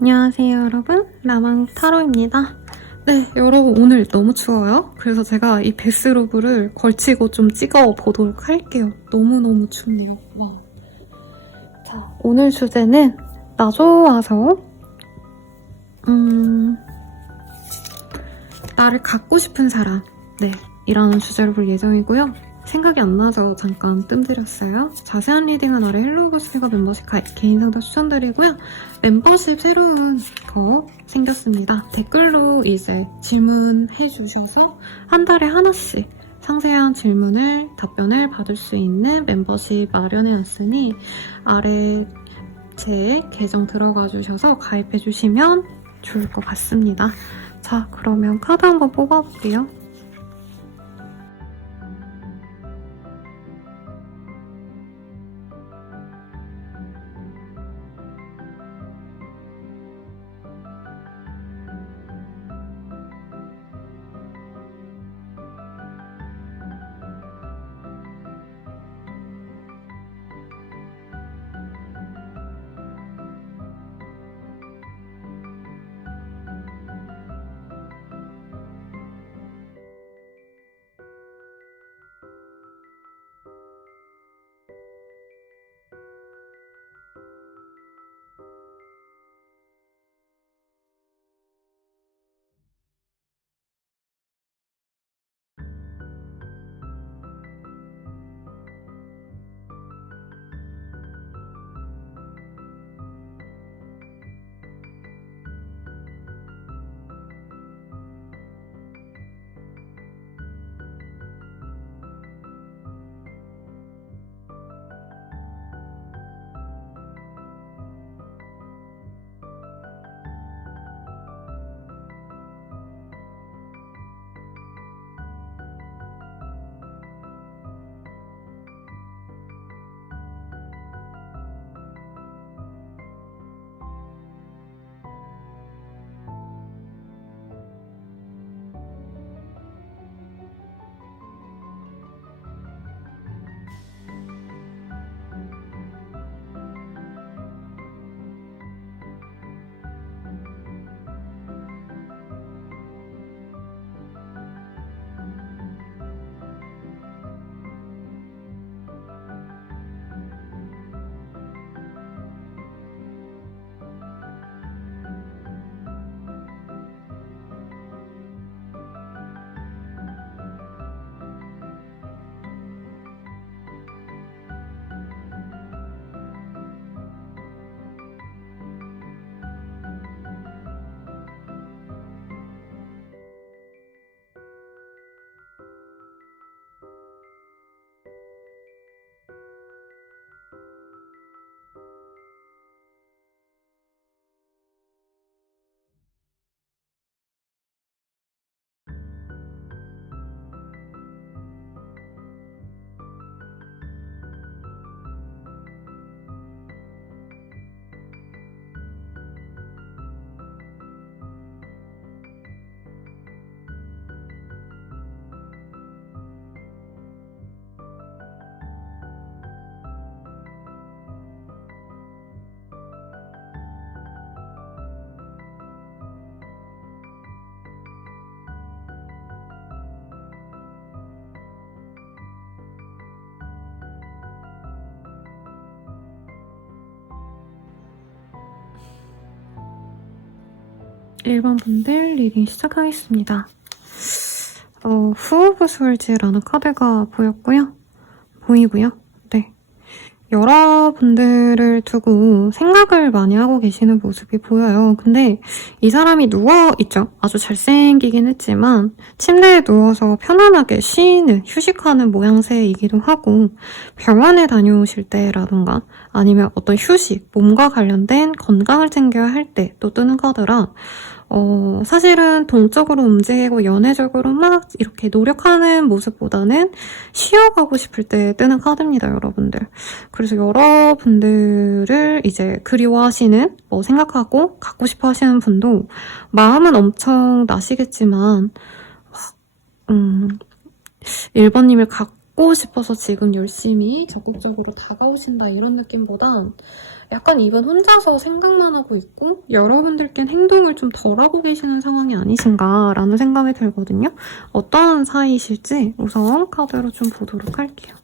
안녕하세요 여러분, 라망 타로입니다. 네, 여러분 오늘 너무 추워요. 그래서 제가 이 베스로브를 걸치고 좀 찍어보도록 할게요. 너무너무 춥네요. 와. 자, 오늘 주제는 나 좋아서 나를 갖고 싶은 사람, 네, 이라는 주제로 볼 예정이고요. 생각이 안 나서 잠깐 뜸들였어요. 자세한 리딩은 아래 헬로우 스피커 멤버십 가입, 개인 상담 추천드리고요. 멤버십 새로운 거 생겼습니다. 댓글로 이제 질문해 주셔서 한 달에 하나씩 상세한 질문을, 답변을 받을 수 있는 멤버십 마련해놨으니 아래 제 계정 들어가 주셔서 가입해 주시면 좋을 것 같습니다. 자, 그러면 카드 한번 뽑아볼게요. 일 번 분들 리딩 시작하겠습니다. 후오브술지라는 카드가 보이고요. 네. 여러분들을 두고 생각을 많이 하고 계시는 모습이 보여요. 근데 이 사람이 누워있죠. 아주 잘생기긴 했지만 침대에 누워서 편안하게 쉬는, 휴식하는 모양새이기도 하고 병원에 다녀오실 때라던가 아니면 어떤 휴식, 몸과 관련된 건강을 챙겨야 할 때 또 뜨는 카드라 사실은 동적으로 움직이고 연애적으로 막 이렇게 노력하는 모습보다는 쉬어가고 싶을 때 뜨는 카드입니다, 여러분들. 그래서 여러분들을 이제 그리워하시는, 생각하고 갖고 싶어 하시는 분도 마음은 엄청 나시겠지만, 1번님을 갖고 싶어서 지금 열심히 적극적으로 다가오신다 이런 느낌보단 약간 이분 혼자서 생각만 하고 있고 여러분들께는 행동을 좀 덜 하고 계시는 상황이 아니신가라는 생각이 들거든요. 어떤 사이실지 우선 카드로 좀 보도록 할게요.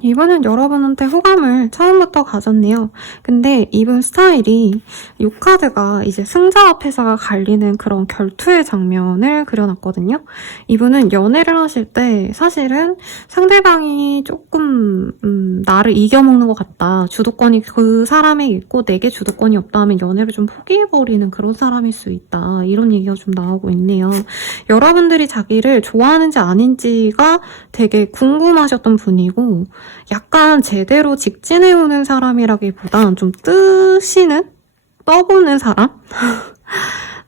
이분은 여러분한테 호감을 처음부터 가졌네요. 근데 이분 스타일이 이 카드가 이제 승자와 패자가 갈리는 그런 결투의 장면을 그려놨거든요. 이분은 연애를 하실 때 사실은 상대방이 조금 나를 이겨먹는 것 같다. 주도권이 그 사람에게 있고 내게 주도권이 없다 하면 연애를 좀 포기해버리는 그런 사람일 수 있다. 이런 얘기가 좀 나오고 있네요. 여러분들이 자기를 좋아하는지 아닌지가 되게 궁금하셨던 분이고 약간 제대로 직진해오는 사람이라기보단 좀 떠보는 사람?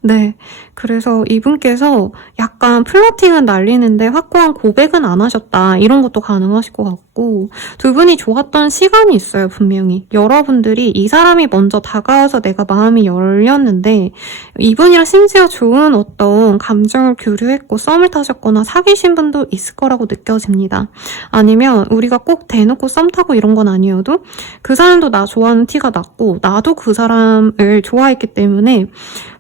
네, 그래서 이분께서 약간 플러팅은 날리는데 확고한 고백은 안 하셨다. 이런 것도 가능하실 것 같고 두 분이 좋았던 시간이 있어요, 분명히. 여러분들이 이 사람이 먼저 다가와서 내가 마음이 열렸는데 이분이랑 심지어 좋은 어떤 감정을 교류했고 썸을 타셨거나 사귀신 분도 있을 거라고 느껴집니다. 아니면 우리가 꼭 대놓고 썸 타고 이런 건 아니어도 그 사람도 나 좋아하는 티가 났고 나도 그 사람을 좋아했기 때문에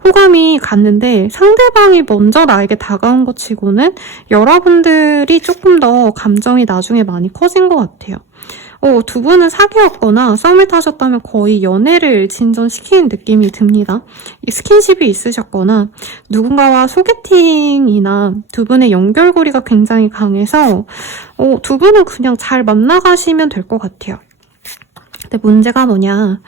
호감이 갔는데 상대방이 먼저 나에게 다가온 것 치고는 여러분들이 조금 더 감정이 나중에 많이 커진 것 같아요. 두 분은 사귀었거나 썸을 타셨다면 거의 연애를 진전시키는 느낌이 듭니다. 스킨십이 있으셨거나 누군가와 소개팅이나 두 분의 연결고리가 굉장히 강해서 두 분은 그냥 잘 만나가시면 될 것 같아요. 근데 문제가 뭐냐,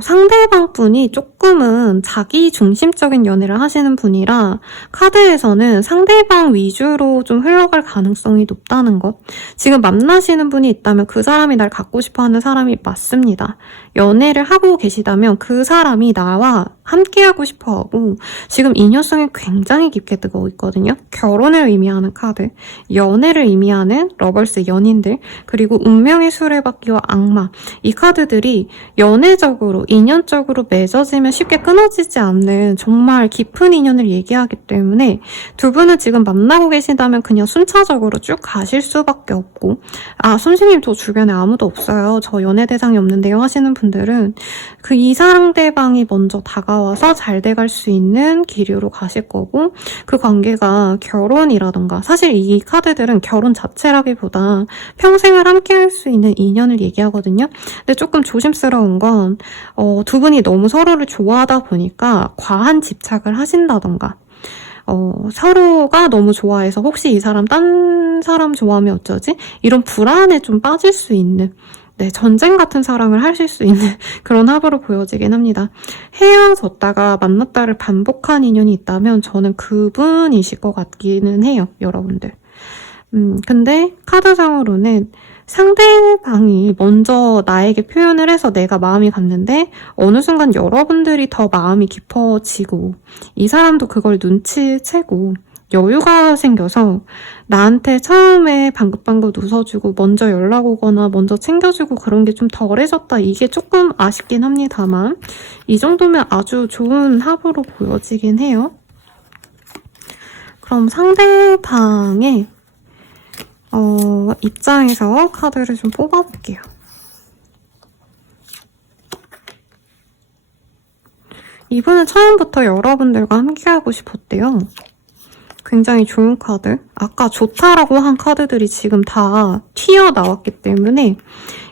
상대방 분이 조금은 자기 중심적인 연애를 하시는 분이라 카드에서는 상대방 위주로 좀 흘러갈 가능성이 높다는 것. 지금 만나시는 분이 있다면 그 사람이 날 갖고 싶어 하는 사람이 맞습니다. 연애를 하고 계시다면 그 사람이 나와 함께하고 싶어하고 지금 인연성이 굉장히 깊게 뜨고 있거든요. 결혼을 의미하는 카드, 연애를 의미하는 러벌스 연인들, 그리고 운명의 수레바퀴와 악마. 이 카드들이 연애적으로, 인연적으로 맺어지면 쉽게 끊어지지 않는 정말 깊은 인연을 얘기하기 때문에 두 분은 지금 만나고 계시다면 그냥 순차적으로 쭉 가실 수밖에 없고, 선생님 저 주변에 아무도 없어요. 저 연애 대상이 없는데요 하시는 분들은 이 상대방이 먼저 다가와서 잘 돼갈 수 있는 기류로 가실 거고, 그 관계가 결혼이라던가, 사실 이 카드들은 결혼 자체라기보다 평생을 함께 할 수 있는 인연을 얘기하거든요. 근데 조금 조심스러운 건 두 분이 너무 서로를 좋아하다 보니까 과한 집착을 하신다던가, 서로가 너무 좋아해서 혹시 이 사람 딴 사람 좋아하면 어쩌지? 이런 불안에 좀 빠질 수 있는, 전쟁 같은 사랑을 하실 수 있는 그런 합으로 보여지긴 합니다. 헤어졌다가 만났다를 반복한 인연이 있다면 저는 그분이실 것 같기는 해요, 여러분들. 근데 카드상으로는 상대방이 먼저 나에게 표현을 해서 내가 마음이 갔는데 어느 순간 여러분들이 더 마음이 깊어지고 이 사람도 그걸 눈치채고 여유가 생겨서 나한테 처음에 방긋방긋 웃어주고 먼저 연락 오거나 먼저 챙겨주고 그런 게 좀 덜해졌다. 이게 조금 아쉽긴 합니다만 이 정도면 아주 좋은 합으로 보여지긴 해요. 그럼 상대방의 입장에서 카드를 좀 뽑아볼게요. 이분은 처음부터 여러분들과 함께하고 싶었대요. 굉장히 좋은 카드. 아까 좋다라고 한 카드들이 지금 다 튀어나왔기 때문에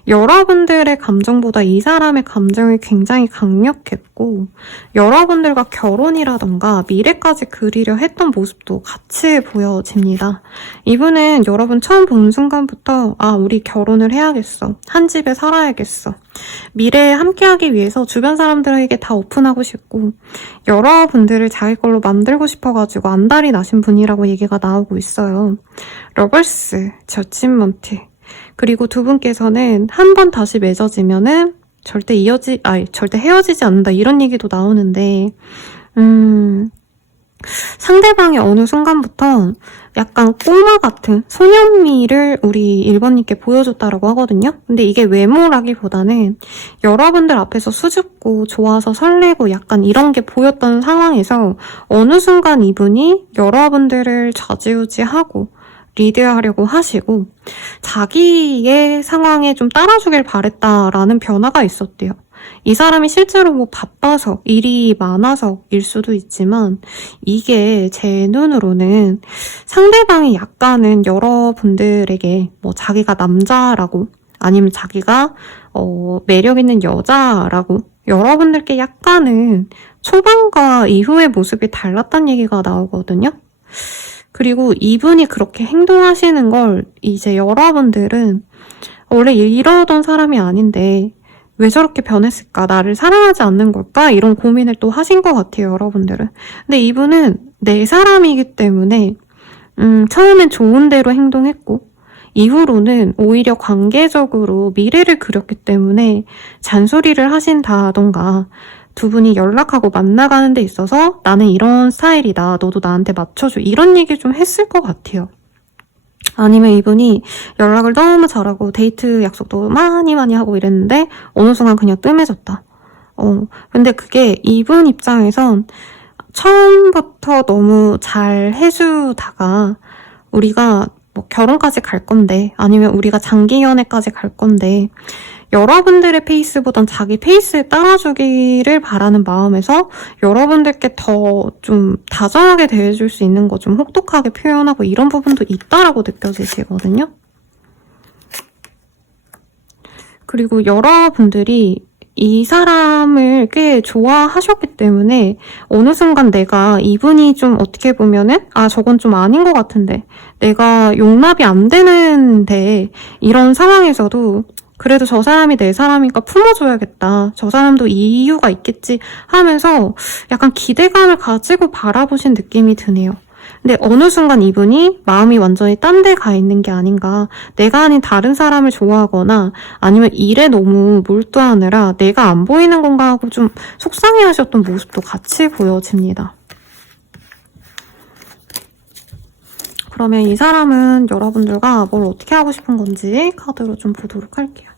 여러분들의 감정보다 이 사람의 감정이 굉장히 강력했고 여러분들과 결혼이라던가 미래까지 그리려 했던 모습도 같이 보여집니다. 이분은 여러분 처음 본 순간부터 우리 결혼을 해야겠어. 한 집에 살아야겠어. 미래에 함께하기 위해서 주변 사람들에게 다 오픈하고 싶고 여러분들을 자기 걸로 만들고 싶어가지고 안달이 나신 분이라고 얘기가 나오고 있어요. 러벌스, 저치먼트. 그리고 두 분께서는 한 번 다시 맺어지면은 절대 헤어지지 않는다 이런 얘기도 나오는데 상대방이 어느 순간부터 약간 꼬마 같은 소년미를 우리 1번님께 보여줬다라고 하거든요. 근데 이게 외모라기보다는 여러분들 앞에서 수줍고 좋아서 설레고 약간 이런 게 보였던 상황에서 어느 순간 이분이 여러분들을 좌지우지하고 리드하려고 하시고 자기의 상황에 좀 따라주길 바랬다라는 변화가 있었대요. 이 사람이 실제로 뭐 바빠서 일이 많아서일 수도 있지만 이게 제 눈으로는 상대방이 약간은 여러분들에게 뭐 자기가 남자라고 아니면 자기가 매력 있는 여자라고 여러분들께 약간은 초반과 이후의 모습이 달랐다는 얘기가 나오거든요. 그리고 이분이 그렇게 행동하시는 걸 이제 여러분들은 원래 이러던 사람이 아닌데 왜 저렇게 변했을까? 나를 사랑하지 않는 걸까? 이런 고민을 또 하신 것 같아요, 여러분들은. 근데 이분은 내 사람이기 때문에 처음엔 좋은 대로 행동했고 이후로는 오히려 관계적으로 미래를 그렸기 때문에 잔소리를 하신다던가 두 분이 연락하고 만나가는 데 있어서 나는 이런 스타일이다. 너도 나한테 맞춰줘. 이런 얘기 좀 했을 것 같아요. 아니면 이분이 연락을 너무 잘하고 데이트 약속도 많이 하고 이랬는데 어느 순간 그냥 뜸해졌다. 근데 그게 이분 입장에선 처음부터 너무 잘 해주다가 우리가 뭐 결혼까지 갈 건데 아니면 우리가 장기 연애까지 갈 건데 여러분들의 페이스보단 자기 페이스에 따라주기를 바라는 마음에서 여러분들께 더 좀 다정하게 대해줄 수 있는 거 좀 혹독하게 표현하고 이런 부분도 있다라고 느껴지시거든요. 그리고 여러분들이 이 사람을 꽤 좋아하셨기 때문에 어느 순간 내가 이분이 좀 어떻게 보면은 저건 좀 아닌 것 같은데 내가 용납이 안 되는데 이런 상황에서도 그래도 저 사람이 내 사람이니까 품어줘야겠다. 저 사람도 이유가 있겠지 하면서 약간 기대감을 가지고 바라보신 느낌이 드네요. 근데 어느 순간 이분이 마음이 완전히 딴 데 가 있는 게 아닌가. 내가 아닌 다른 사람을 좋아하거나 아니면 일에 너무 몰두하느라 내가 안 보이는 건가 하고 좀 속상해하셨던 모습도 같이 보여집니다. 그러면 이 사람은 여러분들과 뭘 어떻게 하고 싶은 건지 카드로 좀 보도록 할게요.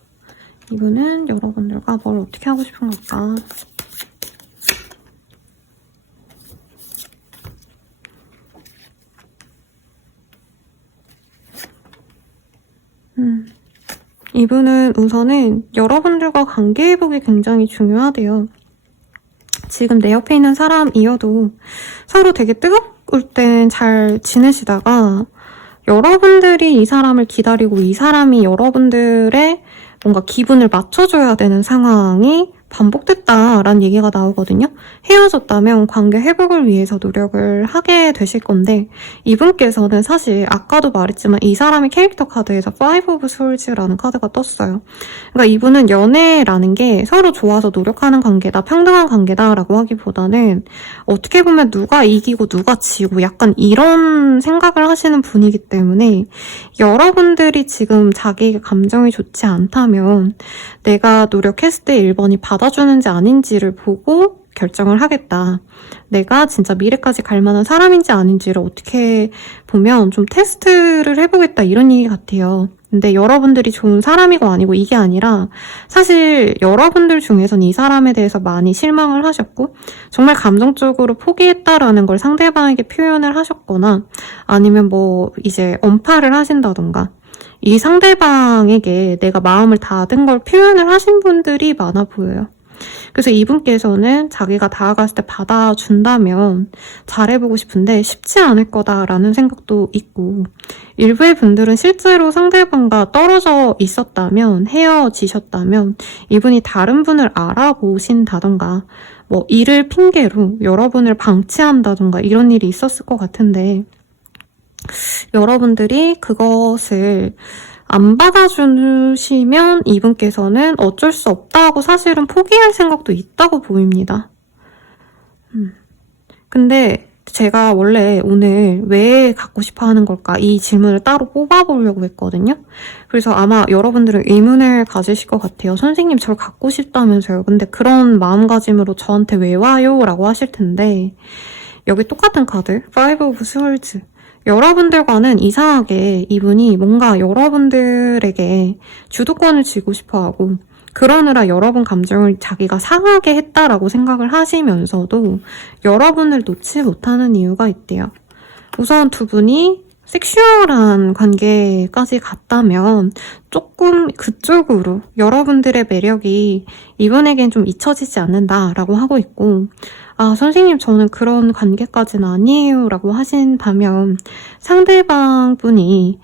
이분은 여러분들과 뭘 어떻게 하고 싶은 걸까? 이분은 우선은 여러분들과 관계 회복이 굉장히 중요하대요. 지금 내 옆에 있는 사람이어도 서로 되게 뜨거울 땐 잘 지내시다가 여러분들이 이 사람을 기다리고 이 사람이 여러분들의 뭔가 기분을 맞춰줘야 되는 상황이 반복됐다라는 얘기가 나오거든요. 헤어졌다면 관계 회복을 위해서 노력을 하게 되실 건데 이분께서는 사실 아까도 말했지만 이 사람의 캐릭터 카드에서 Five of Swords라는 카드가 떴어요. 그러니까 이분은 연애라는 게 서로 좋아서 노력하는 관계다, 평등한 관계다라고 하기보다는 어떻게 보면 누가 이기고 누가 지고 약간 이런 생각을 하시는 분이기 때문에 여러분들이 지금 자기의 감정이 좋지 않다면 내가 노력했을 때 1번이 받아주는지 아닌지를 보고 결정을 하겠다. 내가 진짜 미래까지 갈 만한 사람인지 아닌지를 어떻게 보면 좀 테스트를 해보겠다 이런 얘기 같아요. 근데 여러분들이 좋은 사람이고 아니고 이게 아니라 사실 여러분들 중에서는 이 사람에 대해서 많이 실망을 하셨고 정말 감정적으로 포기했다라는 걸 상대방에게 표현을 하셨거나 아니면 뭐 이제 언팔을 하신다던가 이 상대방에게 내가 마음을 닫은 걸 표현을 하신 분들이 많아 보여요. 그래서 이분께서는 자기가 다가갔을 때 받아준다면 잘해보고 싶은데 쉽지 않을 거다라는 생각도 있고 일부의 분들은 실제로 상대방과 떨어져 있었다면 헤어지셨다면 이분이 다른 분을 알아보신다던가 뭐 일을 핑계로 여러분을 방치한다던가 이런 일이 있었을 것 같은데 여러분들이 그것을 안 받아주시면 이분께서는 어쩔 수 없다고 사실은 포기할 생각도 있다고 보입니다. 근데 제가 원래 오늘 왜 갖고 싶어 하는 걸까 이 질문을 따로 뽑아보려고 했거든요. 그래서 아마 여러분들은 의문을 가지실 것 같아요. 선생님 저를 갖고 싶다면서요. 근데 그런 마음가짐으로 저한테 왜 와요? 라고 하실 텐데 여기 똑같은 카드 Five of Swords 여러분들과는 이상하게 이분이 뭔가 여러분들에게 주도권을 쥐고 싶어하고 그러느라 여러분 감정을 자기가 상하게 했다라고 생각을 하시면서도 여러분을 놓지 못하는 이유가 있대요. 우선 두 분이 섹슈얼한 관계까지 갔다면 조금 그쪽으로 여러분들의 매력이 이분에겐 좀 잊혀지지 않는다라고 하고 있고, 아, 선생님 저는 그런 관계까지는 아니에요 라고 하신다면 상대방 분이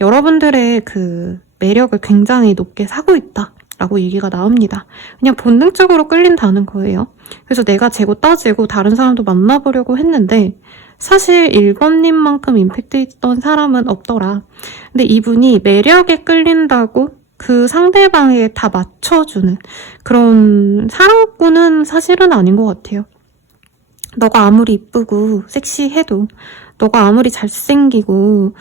여러분들의 그 매력을 굉장히 높게 사고 있다 라고 얘기가 나옵니다. 그냥 본능적으로 끌린다는 거예요. 그래서 내가 재고 따지고 다른 사람도 만나보려고 했는데 사실 1번님만큼 임팩트 있던 사람은 없더라. 근데 이분이 매력에 끌린다고 그 상대방에 다 맞춰주는 그런 사랑꾼은 사실은 아닌 것 같아요. 너가 아무리 이쁘고 섹시해도, 너가 아무리 잘생기고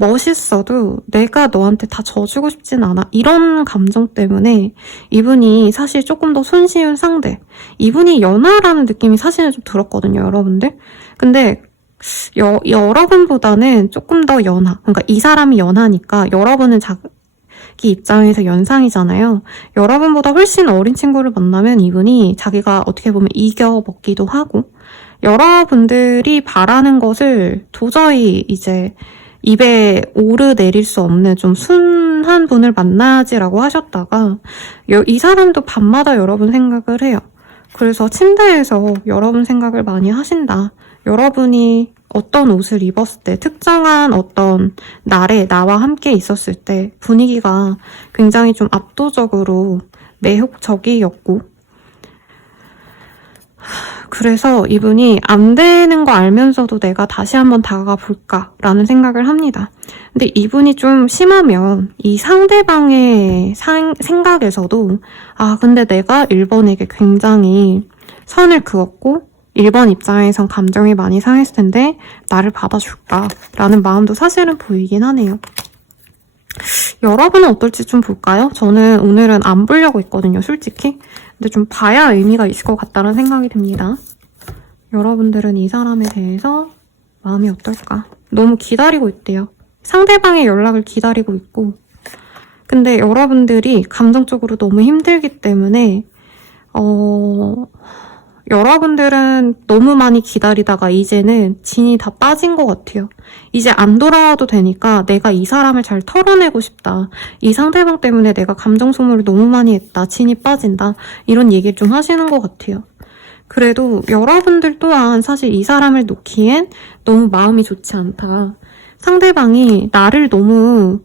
멋있어도 내가 너한테 다 져주고 싶진 않아. 이런 감정 때문에 이분이 사실 조금 더 손쉬운 상대, 이분이 연하라는 느낌이 사실은 좀 들었거든요, 여러분들. 근데 여러분보다는 조금 더 연하, 그러니까 이 사람이 연하니까 여러분은 자기 입장에서 연상이잖아요. 여러분보다 훨씬 어린 친구를 만나면 이분이 자기가 어떻게 보면 이겨먹기도 하고, 여러분들이 바라는 것을 도저히 이제 입에 오르내릴 수 없는 좀 순한 분을 만나야지라고 하셨다가 이 사람도 밤마다 여러분 생각을 해요. 그래서 침대에서 여러분 생각을 많이 하신다. 여러분이 어떤 옷을 입었을 때, 특정한 어떤 날에 나와 함께 있었을 때 분위기가 굉장히 좀 압도적으로 매혹적이었고, 그래서 이분이 안 되는 거 알면서도 내가 다시 한번 다가가 볼까라는 생각을 합니다. 근데 이분이 좀 심하면 이 상대방의 생각에서도 아, 근데 내가 1번에게 굉장히 선을 그었고 1번 입장에선 감정이 많이 상했을 텐데 나를 받아줄까라는 마음도 사실은 보이긴 하네요. 여러분은 어떨지 좀 볼까요? 저는 오늘은 안 보려고 했거든요, 솔직히. 근데 좀 봐야 의미가 있을 것 같다는 생각이 듭니다. 여러분들은 이 사람에 대해서 마음이 어떨까? 너무 기다리고 있대요. 상대방의 연락을 기다리고 있고. 근데 여러분들이 감정적으로 너무 힘들기 때문에 여러분들은 너무 많이 기다리다가 이제는 진이 다 빠진 것 같아요. 이제 안 돌아와도 되니까 내가 이 사람을 잘 털어내고 싶다. 이 상대방 때문에 내가 감정 소모를 너무 많이 했다. 진이 빠진다. 이런 얘기를 좀 하시는 것 같아요. 그래도 여러분들 또한 사실 이 사람을 놓기엔 너무 마음이 좋지 않다. 상대방이 나를 너무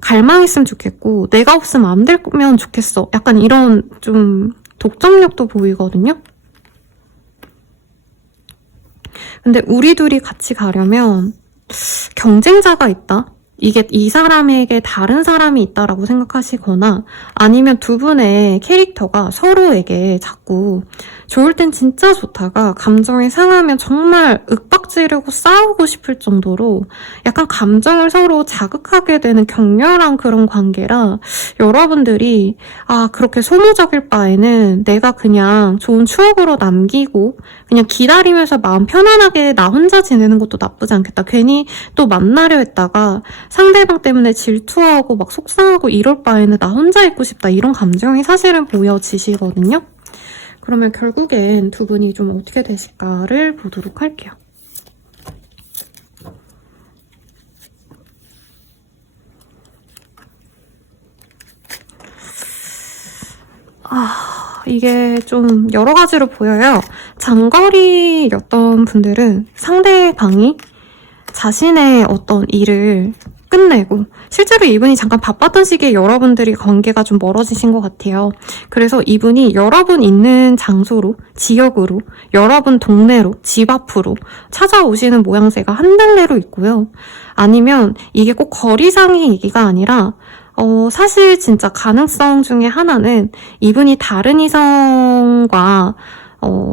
갈망했으면 좋겠고 내가 없으면 안 되면 좋겠어. 약간 이런 좀 독점력도 보이거든요. 근데 우리 둘이 같이 가려면 경쟁자가 있다? 이게 이 사람에게 다른 사람이 있다라고 생각하시거나 아니면 두 분의 캐릭터가 서로에게 자꾸 좋을 땐 진짜 좋다가 감정이 상하면 정말 윽박지르고 싸우고 싶을 정도로 약간 감정을 서로 자극하게 되는 격렬한 그런 관계라 여러분들이 아 그렇게 소모적일 바에는 내가 그냥 좋은 추억으로 남기고 그냥 기다리면서 마음 편안하게 나 혼자 지내는 것도 나쁘지 않겠다. 괜히 또 만나려 했다가 상대방 때문에 질투하고 막 속상하고 이럴 바에는 나 혼자 있고 싶다. 이런 감정이 사실은 보여지시거든요. 그러면 결국엔 두 분이 좀 어떻게 되실까를 보도록 할게요. 이게 좀 여러 가지로 보여요. 장거리였던 분들은 상대방이 자신의 어떤 일을 끝내고 실제로 이분이 잠깐 바빴던 시기에 여러분들이 관계가 좀 멀어지신 것 같아요. 그래서 이분이 여러분 있는 장소로, 지역으로, 여러분 동네로, 집 앞으로 찾아오시는 모양새가 한 달래로 있고요. 아니면 이게 꼭 거리상의 얘기가 아니라 사실 진짜 가능성 중에 하나는 이분이 다른 이성과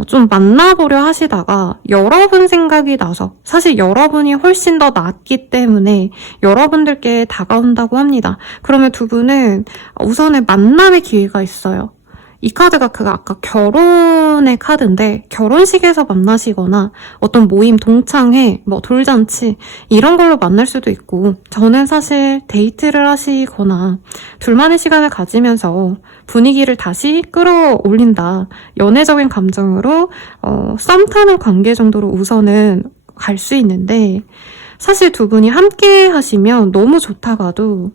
좀 만나보려 하시다가 여러분 생각이 나서 사실 여러분이 훨씬 더 낫기 때문에 여러분들께 다가온다고 합니다. 그러면 두 분은 우선은 만남의 기회가 있어요. 이 카드가 아까 결혼의 카드인데 결혼식에서 만나시거나 어떤 모임, 동창회, 뭐 돌잔치 이런 걸로 만날 수도 있고 저는 사실 데이트를 하시거나 둘만의 시간을 가지면서 분위기를 다시 끌어올린다. 연애적인 감정으로 썸 타는 관계 정도로 우선은 갈 수 있는데 사실 두 분이 함께 하시면 너무 좋다가도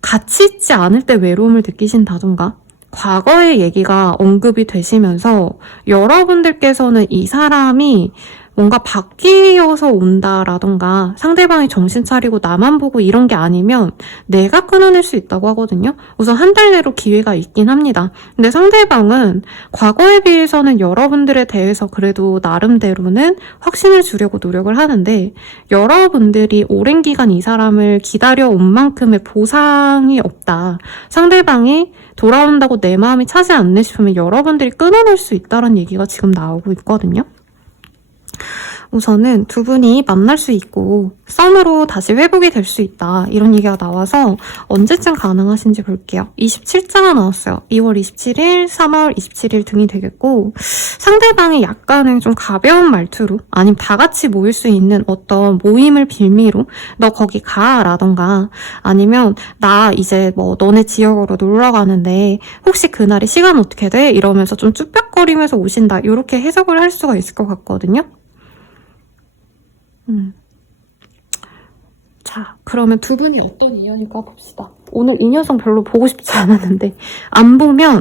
같이 있지 않을 때 외로움을 느끼신다던가 과거의 얘기가 언급이 되시면서 여러분들께서는 이 사람이 뭔가 바뀌어서 온다라던가 상대방이 정신 차리고 나만 보고 이런 게 아니면 내가 끊어낼 수 있다고 하거든요. 우선 한 달 내로 기회가 있긴 합니다. 근데 상대방은 과거에 비해서는 여러분들에 대해서 그래도 나름대로는 확신을 주려고 노력을 하는데 여러분들이 오랜 기간 이 사람을 기다려온 만큼의 보상이 없다. 상대방이 돌아온다고 내 마음이 차지 않네 싶으면 여러분들이 끊어낼 수 있다는 얘기가 지금 나오고 있거든요. 우선은 두 분이 만날 수 있고 썸으로 다시 회복이 될 수 있다 이런 얘기가 나와서 언제쯤 가능하신지 볼게요. 27자가 나왔어요. 2월 27일, 3월 27일 등이 되겠고 상대방이 약간은 좀 가벼운 말투로 아니면 다 같이 모일 수 있는 어떤 모임을 빌미로 너 거기 가 라던가 아니면 나 이제 뭐 너네 지역으로 놀러 가는데 혹시 그날이 시간 어떻게 돼? 이러면서 좀 쭈뼛거리면서 오신다 이렇게 해석을 할 수가 있을 것 같거든요. 자, 그러면 두 분이 어떤 인연일까 봅시다. 오늘 이 녀석 별로 보고 싶지 않았는데 안 보면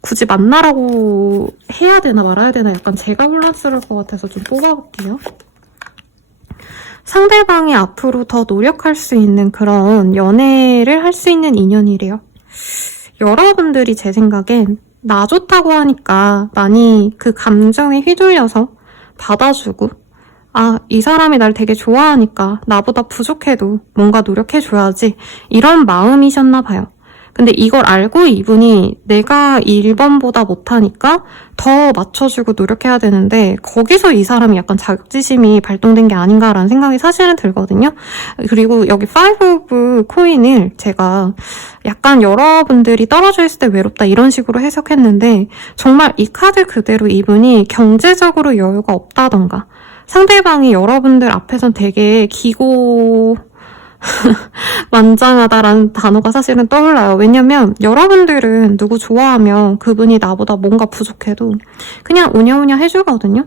굳이 만나라고 해야 되나 말아야 되나 약간 제가 혼란스러울 것 같아서 좀 뽑아볼게요. 상대방이 앞으로 더 노력할 수 있는 그런 연애를 할 수 있는 인연이래요. 여러분들이 제 생각엔 나 좋다고 하니까 많이 그 감정에 휘둘려서 받아주고 이 사람이 날 되게 좋아하니까 나보다 부족해도 뭔가 노력해줘야지 이런 마음이셨나 봐요. 근데 이걸 알고 이분이 내가 1번보다 못하니까 더 맞춰주고 노력해야 되는데 거기서 이 사람이 약간 자격지심이 발동된 게 아닌가라는 생각이 사실은 들거든요. 그리고 여기 5 오브 코인을 제가 약간 여러분들이 떨어져 있을 때 외롭다 이런 식으로 해석했는데 정말 이 카드 그대로 이분이 경제적으로 여유가 없다던가 상대방이 여러분들 앞에선 되게 기고 만장하다라는 단어가 사실은 떠올라요. 왜냐면 여러분들은 누구 좋아하면 그분이 나보다 뭔가 부족해도 그냥 우냐우냐 해주거든요.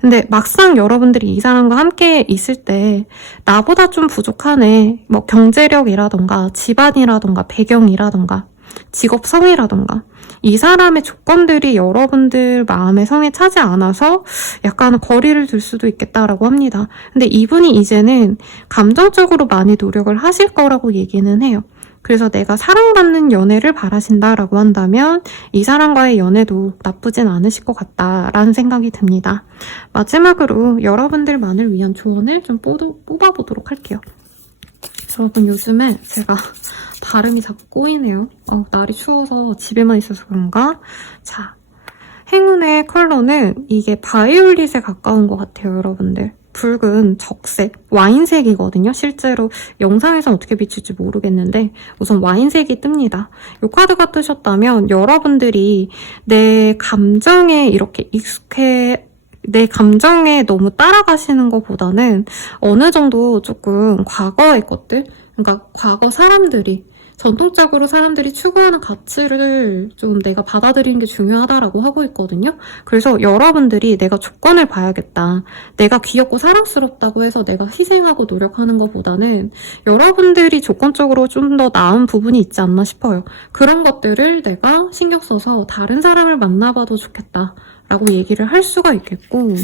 근데 막상 여러분들이 이 사람과 함께 있을 때 나보다 좀 부족하네. 뭐 경제력이라던가 집안이라던가 배경이라던가 직업성이라던가 이 사람의 조건들이 여러분들 마음의 성에 차지 않아서 약간 거리를 둘 수도 있겠다라고 합니다. 근데 이분이 이제는 감정적으로 많이 노력을 하실 거라고 얘기는 해요. 그래서 내가 사랑받는 연애를 바라신다라고 한다면 이 사람과의 연애도 나쁘진 않으실 것 같다라는 생각이 듭니다. 마지막으로 여러분들만을 위한 조언을 좀 뽑아보도록 할게요. 여러분 요즘에 제가 발음이 자꾸 꼬이네요. 날이 추워서 집에만 있어서 그런가? 자, 행운의 컬러는 이게 바이올릿에 가까운 것 같아요, 여러분들. 붉은 적색, 와인색이거든요. 실제로 영상에서 어떻게 비칠지 모르겠는데 우선 와인색이 뜹니다. 이 카드가 뜨셨다면 여러분들이 내 감정에 이렇게 내 감정에 너무 따라가시는 것보다는 어느 정도 조금 과거의 것들, 그러니까 과거 전통적으로 사람들이 추구하는 가치를 좀 내가 받아들이는 게 중요하다라고 하고 있거든요. 그래서 여러분들이 내가 조건을 봐야겠다. 내가 귀엽고 사랑스럽다고 해서 내가 희생하고 노력하는 것보다는 여러분들이 조건적으로 좀 더 나은 부분이 있지 않나 싶어요. 그런 것들을 내가 신경 써서 다른 사람을 만나봐도 좋겠다. 라고 얘기를 할 수가 있겠고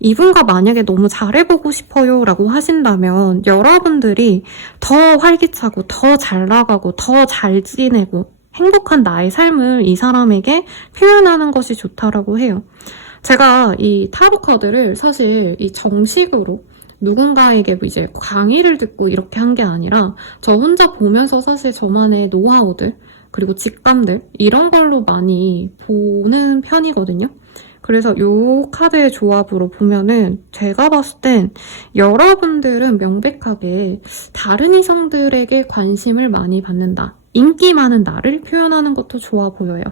이분과 만약에 너무 잘해보고 싶어요 라고 하신다면 여러분들이 더 활기차고 더 잘 나가고 더 잘 지내고 행복한 나의 삶을 이 사람에게 표현하는 것이 좋다라고 해요. 제가 이 타로 카드를 사실 이 정식으로 누군가에게 이제 강의를 듣고 이렇게 한 게 아니라 저 혼자 보면서 사실 저만의 노하우들 그리고 직감들 이런 걸로 많이 보는 편이거든요. 그래서 이 카드의 조합으로 보면은 제가 봤을 땐 여러분들은 명백하게 다른 이성들에게 관심을 많이 받는다. 인기 많은 나를 표현하는 것도 좋아 보여요.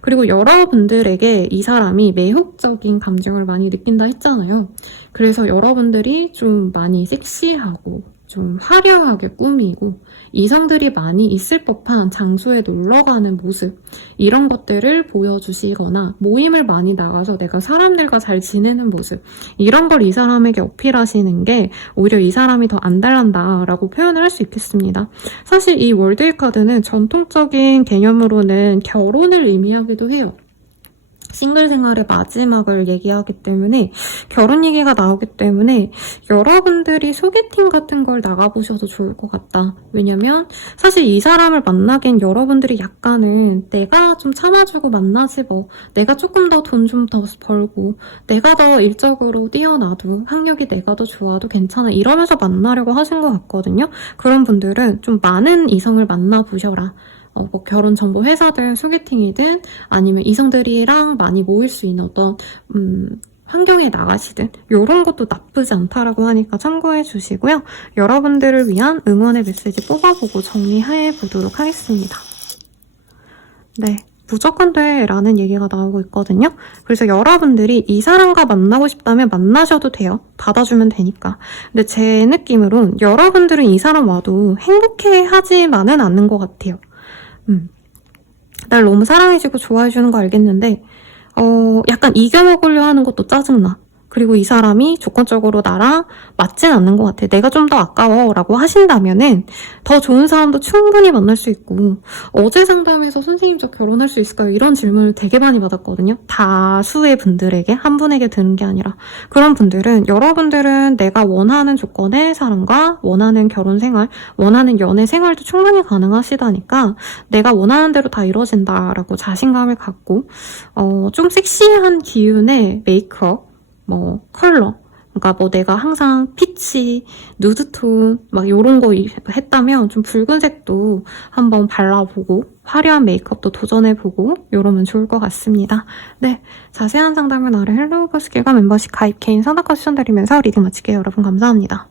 그리고 여러분들에게 이 사람이 매혹적인 감정을 많이 느낀다 했잖아요. 그래서 여러분들이 좀 많이 섹시하고 좀 화려하게 꾸미고 이성들이 많이 있을 법한 장소에 놀러가는 모습, 이런 것들을 보여주시거나 모임을 많이 나가서 내가 사람들과 잘 지내는 모습, 이런 걸 이 사람에게 어필하시는 게 오히려 이 사람이 더 안달난다라고 표현을 할 수 있겠습니다. 사실 이 월드의 카드는 전통적인 개념으로는 결혼을 의미하기도 해요. 싱글 생활의 마지막을 얘기하기 때문에 결혼 얘기가 나오기 때문에 여러분들이 소개팅 같은 걸 나가보셔도 좋을 것 같다. 왜냐면 사실 이 사람을 만나기엔 여러분들이 약간은 내가 좀 참아주고 만나지 뭐, 내가 조금 더 돈 좀 더 벌고 내가 더 일적으로 뛰어나도 학력이 내가 더 좋아도 괜찮아 이러면서 만나려고 하신 것 같거든요. 그런 분들은 좀 많은 이성을 만나보셔라. 뭐 결혼 정보 회사든 소개팅이든 아니면 이성들이랑 많이 모일 수 있는 어떤 환경에 나가시든 이런 것도 나쁘지 않다라고 하니까 참고해 주시고요. 여러분들을 위한 응원의 메시지 뽑아보고 정리해 보도록 하겠습니다. 네. 무조건 돼 라는 얘기가 나오고 있거든요. 그래서 여러분들이 이 사람과 만나고 싶다면 만나셔도 돼요. 받아주면 되니까. 근데 제 느낌으론 여러분들은 이 사람 와도 행복해 하지만은 않는 것 같아요. 날 너무 사랑해주고 좋아해주는 거 알겠는데 약간 이겨먹으려 하는 것도 짜증나. 그리고 이 사람이 조건적으로 나랑 맞진 않는 것 같아. 내가 좀 더 아까워 라고 하신다면은 더 좋은 사람도 충분히 만날 수 있고, 어제 상담에서 선생님 저 결혼할 수 있을까요? 이런 질문을 되게 많이 받았거든요. 다수의 분들에게, 한 분에게 드는 게 아니라. 그런 분들은, 여러분들은 내가 원하는 조건의 사람과 원하는 결혼 생활, 원하는 연애 생활도 충분히 가능하시다니까 내가 원하는 대로 다 이루어진다라고 자신감을 갖고 좀 섹시한 기운의 메이크업, 뭐 컬러, 그러니까 뭐 내가 항상 피치, 누드톤 막 요런 거 했다면 좀 붉은색도 한번 발라보고 화려한 메이크업도 도전해보고 요러면 좋을 것 같습니다. 네, 자세한 상담은 아래 헬로우버스킬과 멤버십 가입 개인 상담과 추천드리면서 리딩 마칠게요. 여러분 감사합니다.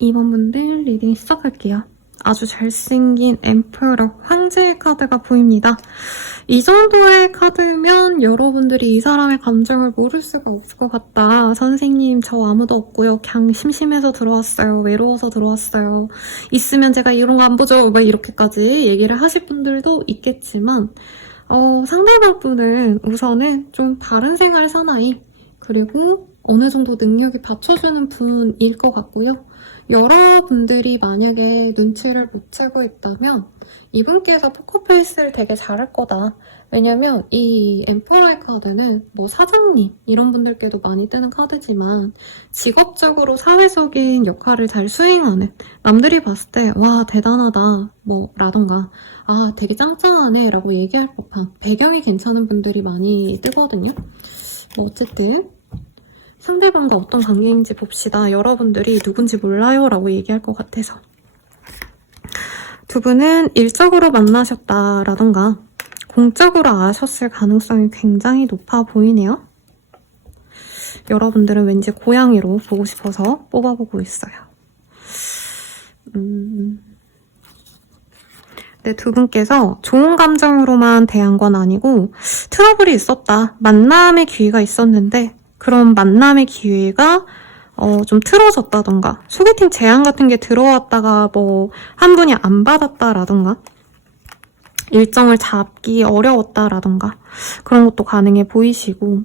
2번 분들 리딩 시작할게요. 아주 잘생긴 엠퍼러 황제의 카드가 보입니다. 이 정도의 카드면 여러분들이 이 사람의 감정을 모를 수가 없을 것 같다. 선생님, 저 아무도 없고요. 그냥 심심해서 들어왔어요. 외로워서 들어왔어요. 있으면 제가 이런 거 안 보죠. 막 이렇게까지 얘기를 하실 분들도 있겠지만 상대방 분은 우선은 좀 바른 생활 사나이, 그리고 어느 정도 능력이 받쳐주는 분일 것 같고요. 여러분들이 만약에 눈치를 못 채고 있다면 이분께서 포커페이스를 되게 잘할 거다. 왜냐면 이 엠퍼러의 카드는 뭐 사장님 이런 분들께도 많이 뜨는 카드지만 직업적으로 사회적인 역할을 잘 수행하는, 남들이 봤을 때 와 대단하다 뭐 라던가 아 되게 짱짱하네 라고 얘기할 법한 배경이 괜찮은 분들이 많이 뜨거든요. 뭐 어쨌든 상대방과 어떤 관계인지 봅시다. 여러분들이 누군지 몰라요 라고 얘기할 것 같아서. 두 분은 일적으로 만나셨다라던가 공적으로 아셨을 가능성이 굉장히 높아 보이네요. 여러분들은 왠지 고양이로 보고 싶어서 뽑아보고 있어요. 네, 두 분께서 좋은 감정으로만 대한 건 아니고 트러블이 있었다. 만남의 기회가 있었는데 그런 만남의 기회가 좀 틀어졌다던가 소개팅 제안 같은 게 들어왔다가 뭐 한 분이 안 받았다라던가 일정을 잡기 어려웠다라던가 그런 것도 가능해 보이시고,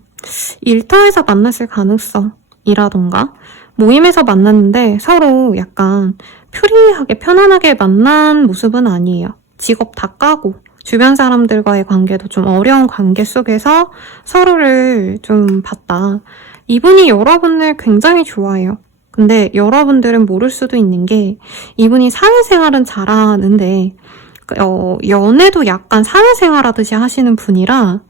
일터에서 만났을 가능성이라던가 모임에서 만났는데 서로 약간 프리하게 편안하게 만난 모습은 아니에요. 직업 다 까고 주변 사람들과의 관계도 좀 어려운 관계 속에서 서로를 좀 봤다. 이분이 여러분을 굉장히 좋아해요. 근데 여러분들은 모를 수도 있는 게 이분이 사회생활은 잘하는데 연애도 약간 사회생활 하듯이 하시는 분이라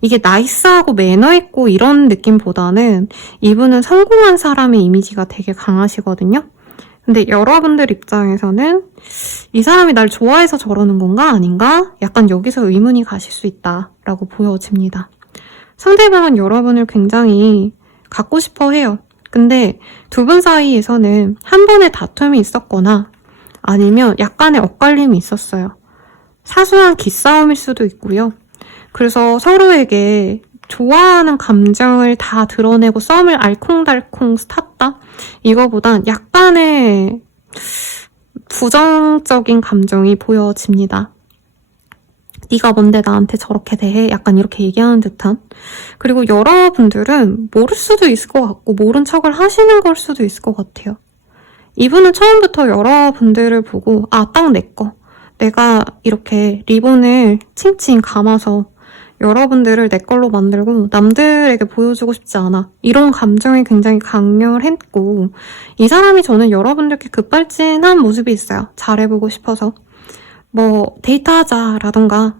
이게 나이스하고 매너 있고 이런 느낌보다는 이분은 성공한 사람의 이미지가 되게 강하시거든요. 근데 여러분들 입장에서는 이 사람이 날 좋아해서 저러는 건가 아닌가? 약간 여기서 의문이 가실 수 있다라고 보여집니다. 상대방은 여러분을 굉장히 갖고 싶어 해요. 근데 두 분 사이에서는 한 번의 다툼이 있었거나 아니면 약간의 엇갈림이 있었어요. 사소한 기싸움일 수도 있고요. 그래서 서로에게 좋아하는 감정을 다 드러내고 썸을 알콩달콩 탔다? 이거보단 약간의 부정적인 감정이 보여집니다. 네가 뭔데 나한테 저렇게 대해? 약간 이렇게 얘기하는 듯한. 그리고 여러분들은 모를 수도 있을 것 같고 모른 척을 하시는 걸 수도 있을 것 같아요. 이분은 처음부터 여러분들을 보고 아, 딱 내 거. 내가 이렇게 리본을 칭칭 감아서 여러분들을 내 걸로 만들고 남들에게 보여주고 싶지 않아. 이런 감정이 굉장히 강렬했고, 이 사람이 저는 여러분들께 급발진한 모습이 있어요. 잘해보고 싶어서. 뭐 데이트하자라던가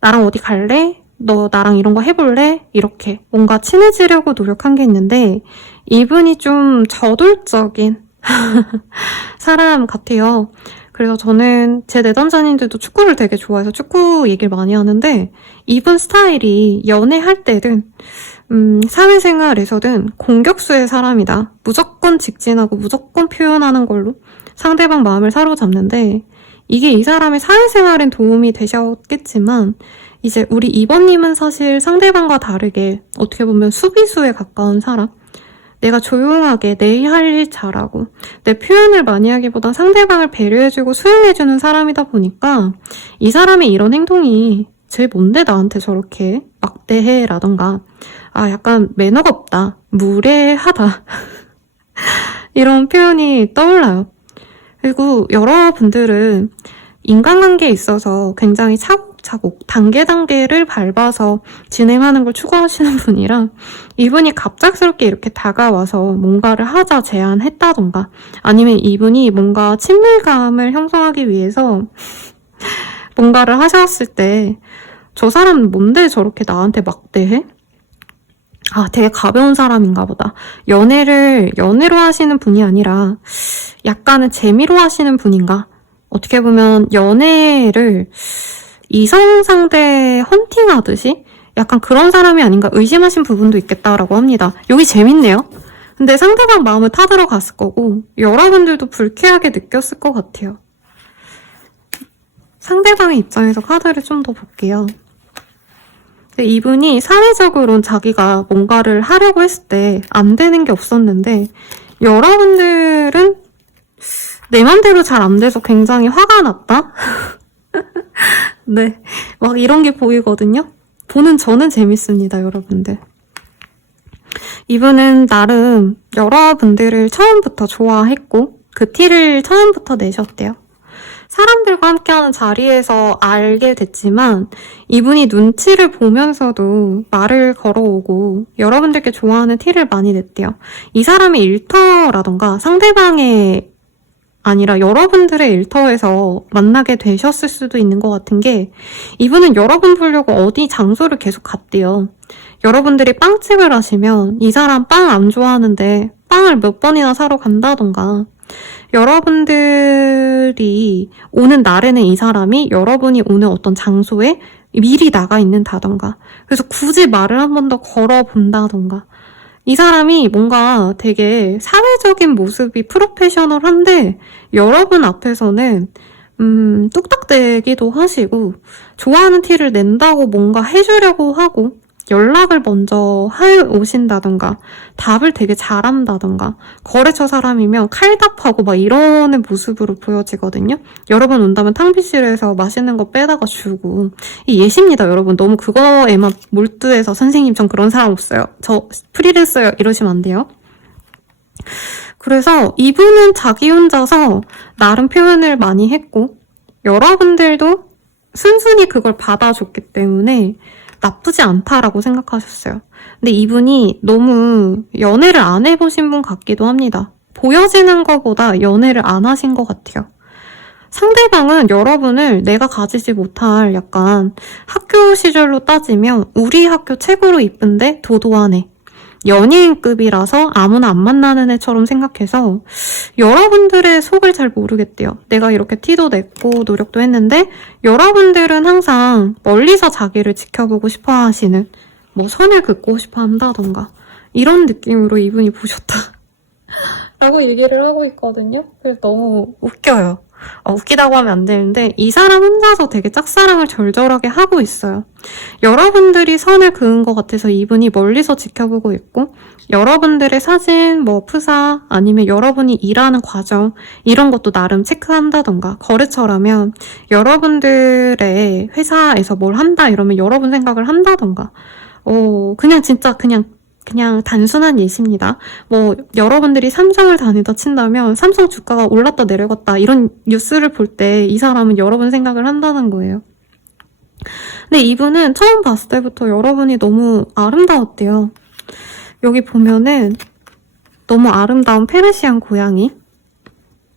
나랑 어디 갈래? 너 나랑 이런 거 해볼래? 이렇게 뭔가 친해지려고 노력한 게 있는데 이분이 좀 저돌적인 사람 같아요. 그래서 저는 제 내담자님들도 축구를 되게 좋아해서 축구 얘기를 많이 하는데 이분 스타일이 연애할 때든 사회생활에서든 공격수의 사람이다. 무조건 직진하고 무조건 표현하는 걸로 상대방 마음을 사로잡는데, 이게 이 사람의 사회생활엔 도움이 되셨겠지만 이제 우리 2번님은 사실 상대방과 다르게 어떻게 보면 수비수에 가까운 사람, 내가 조용하게 내 할 일 잘하고 내 표현을 많이 하기보단 상대방을 배려해주고 수용해주는 사람이다 보니까 이 사람의 이런 행동이 쟤 뭔데 나한테 저렇게 막대해 라던가 아 약간 매너가 없다, 무례하다 이런 표현이 떠올라요. 그리고 여러분들은 인간관계에 있어서 굉장히 차곡차곡 단계를 밟아서 진행하는 걸 추구하시는 분이라 이분이 갑작스럽게 이렇게 다가와서 뭔가를 하자 제안했다던가 아니면 이분이 뭔가 친밀감을 형성하기 위해서 뭔가를 하셨을 때 저 사람 뭔데 저렇게 나한테 막대해? 아, 되게 가벼운 사람인가 보다. 연애로 하시는 분이 아니라 약간은 재미로 하시는 분인가? 어떻게 보면 연애를 이성 상대 헌팅하듯이 약간 그런 사람이 아닌가 의심하신 부분도 있겠다라고 합니다. 여기 재밌네요. 근데 상대방 마음을 타들어갔을 거고 여러분들도 불쾌하게 느꼈을 것 같아요. 상대방의 입장에서 카드를 좀 더 볼게요. 이분이 사회적으로는 자기가 뭔가를 하려고 했을 때 안 되는 게 없었는데 여러분들은 내 맘대로 잘 안 돼서 굉장히 화가 났다? 네, 막 이런 게 보이거든요. 보는 저는 재밌습니다, 여러분들. 이분은 나름 여러분들을 처음부터 좋아했고 그 티를 처음부터 내셨대요. 사람들과 함께하는 자리에서 알게 됐지만 이분이 눈치를 보면서도 말을 걸어오고 여러분들께 좋아하는 티를 많이 냈대요. 이 사람이 일터라던가 상대방의 아니라 여러분들의 일터에서 만나게 되셨을 수도 있는 것 같은 게 이분은 여러분 보려고 어디 장소를 계속 갔대요. 여러분들이 빵집을 하시면 이 사람 빵 안 좋아하는데 빵을 몇 번이나 사러 간다던가 여러분들이 오는 날에는 이 사람이 여러분이 오는 어떤 장소에 미리 나가 있는다던가 그래서 굳이 말을 한 번 더 걸어본다던가 이 사람이 뭔가 되게 사회적인 모습이 프로페셔널한데 여러분 앞에서는 뚝딱대기도 하시고 좋아하는 티를 낸다고 뭔가 해주려고 하고 연락을 먼저 해오신다던가 답을 되게 잘한다던가 거래처 사람이면 칼답하고 막 이러는 모습으로 보여지거든요. 여러분 온다면 탕비실에서 맛있는 거 빼다가 주고 이 예시입니다. 여러분 너무 그거에만 몰두해서 선생님 전 그런 사람 없어요. 저 프리랜서요 이러시면 안 돼요. 그래서 이분은 자기 혼자서 나름 표현을 많이 했고 여러분들도 순순히 그걸 받아줬기 때문에 나쁘지 않다라고 생각하셨어요. 근데 이분이 너무 연애를 안 해보신 분 같기도 합니다. 보여지는 것보다 연애를 안 하신 것 같아요. 상대방은 여러분을 내가 가지지 못할 약간 학교 시절로 따지면 우리 학교 최고로 이쁜데 도도한 애. 연예인급이라서 아무나 안 만나는 애처럼 생각해서 여러분들의 속을 잘 모르겠대요. 내가 이렇게 티도 냈고 노력도 했는데 여러분들은 항상 멀리서 자기를 지켜보고 싶어 하시는 뭐 선을 긋고 싶어 한다던가 이런 느낌으로 이분이 보셨다 라고 얘기를 하고 있거든요. 그래서 너무 웃겨요. 웃기다고 하면 안 되는데 이 사람 혼자서 되게 짝사랑을 절절하게 하고 있어요. 여러분들이 선을 그은 것 같아서 이분이 멀리서 지켜보고 있고 여러분들의 사진, 뭐 프사 아니면 여러분이 일하는 과정 이런 것도 나름 체크한다던가 거래처라면 여러분들의 회사에서 뭘 한다 이러면 여러분 생각을 한다던가 그냥 진짜 그냥 단순한 예시입니다. 뭐 여러분들이 삼성을 다니다 친다면 삼성 주가가 올랐다 내려갔다 이런 뉴스를 볼 때 이 사람은 여러분 생각을 한다는 거예요. 근데 이분은 처음 봤을 때부터 여러분이 너무 아름다웠대요. 여기 보면은 너무 아름다운 페르시안 고양이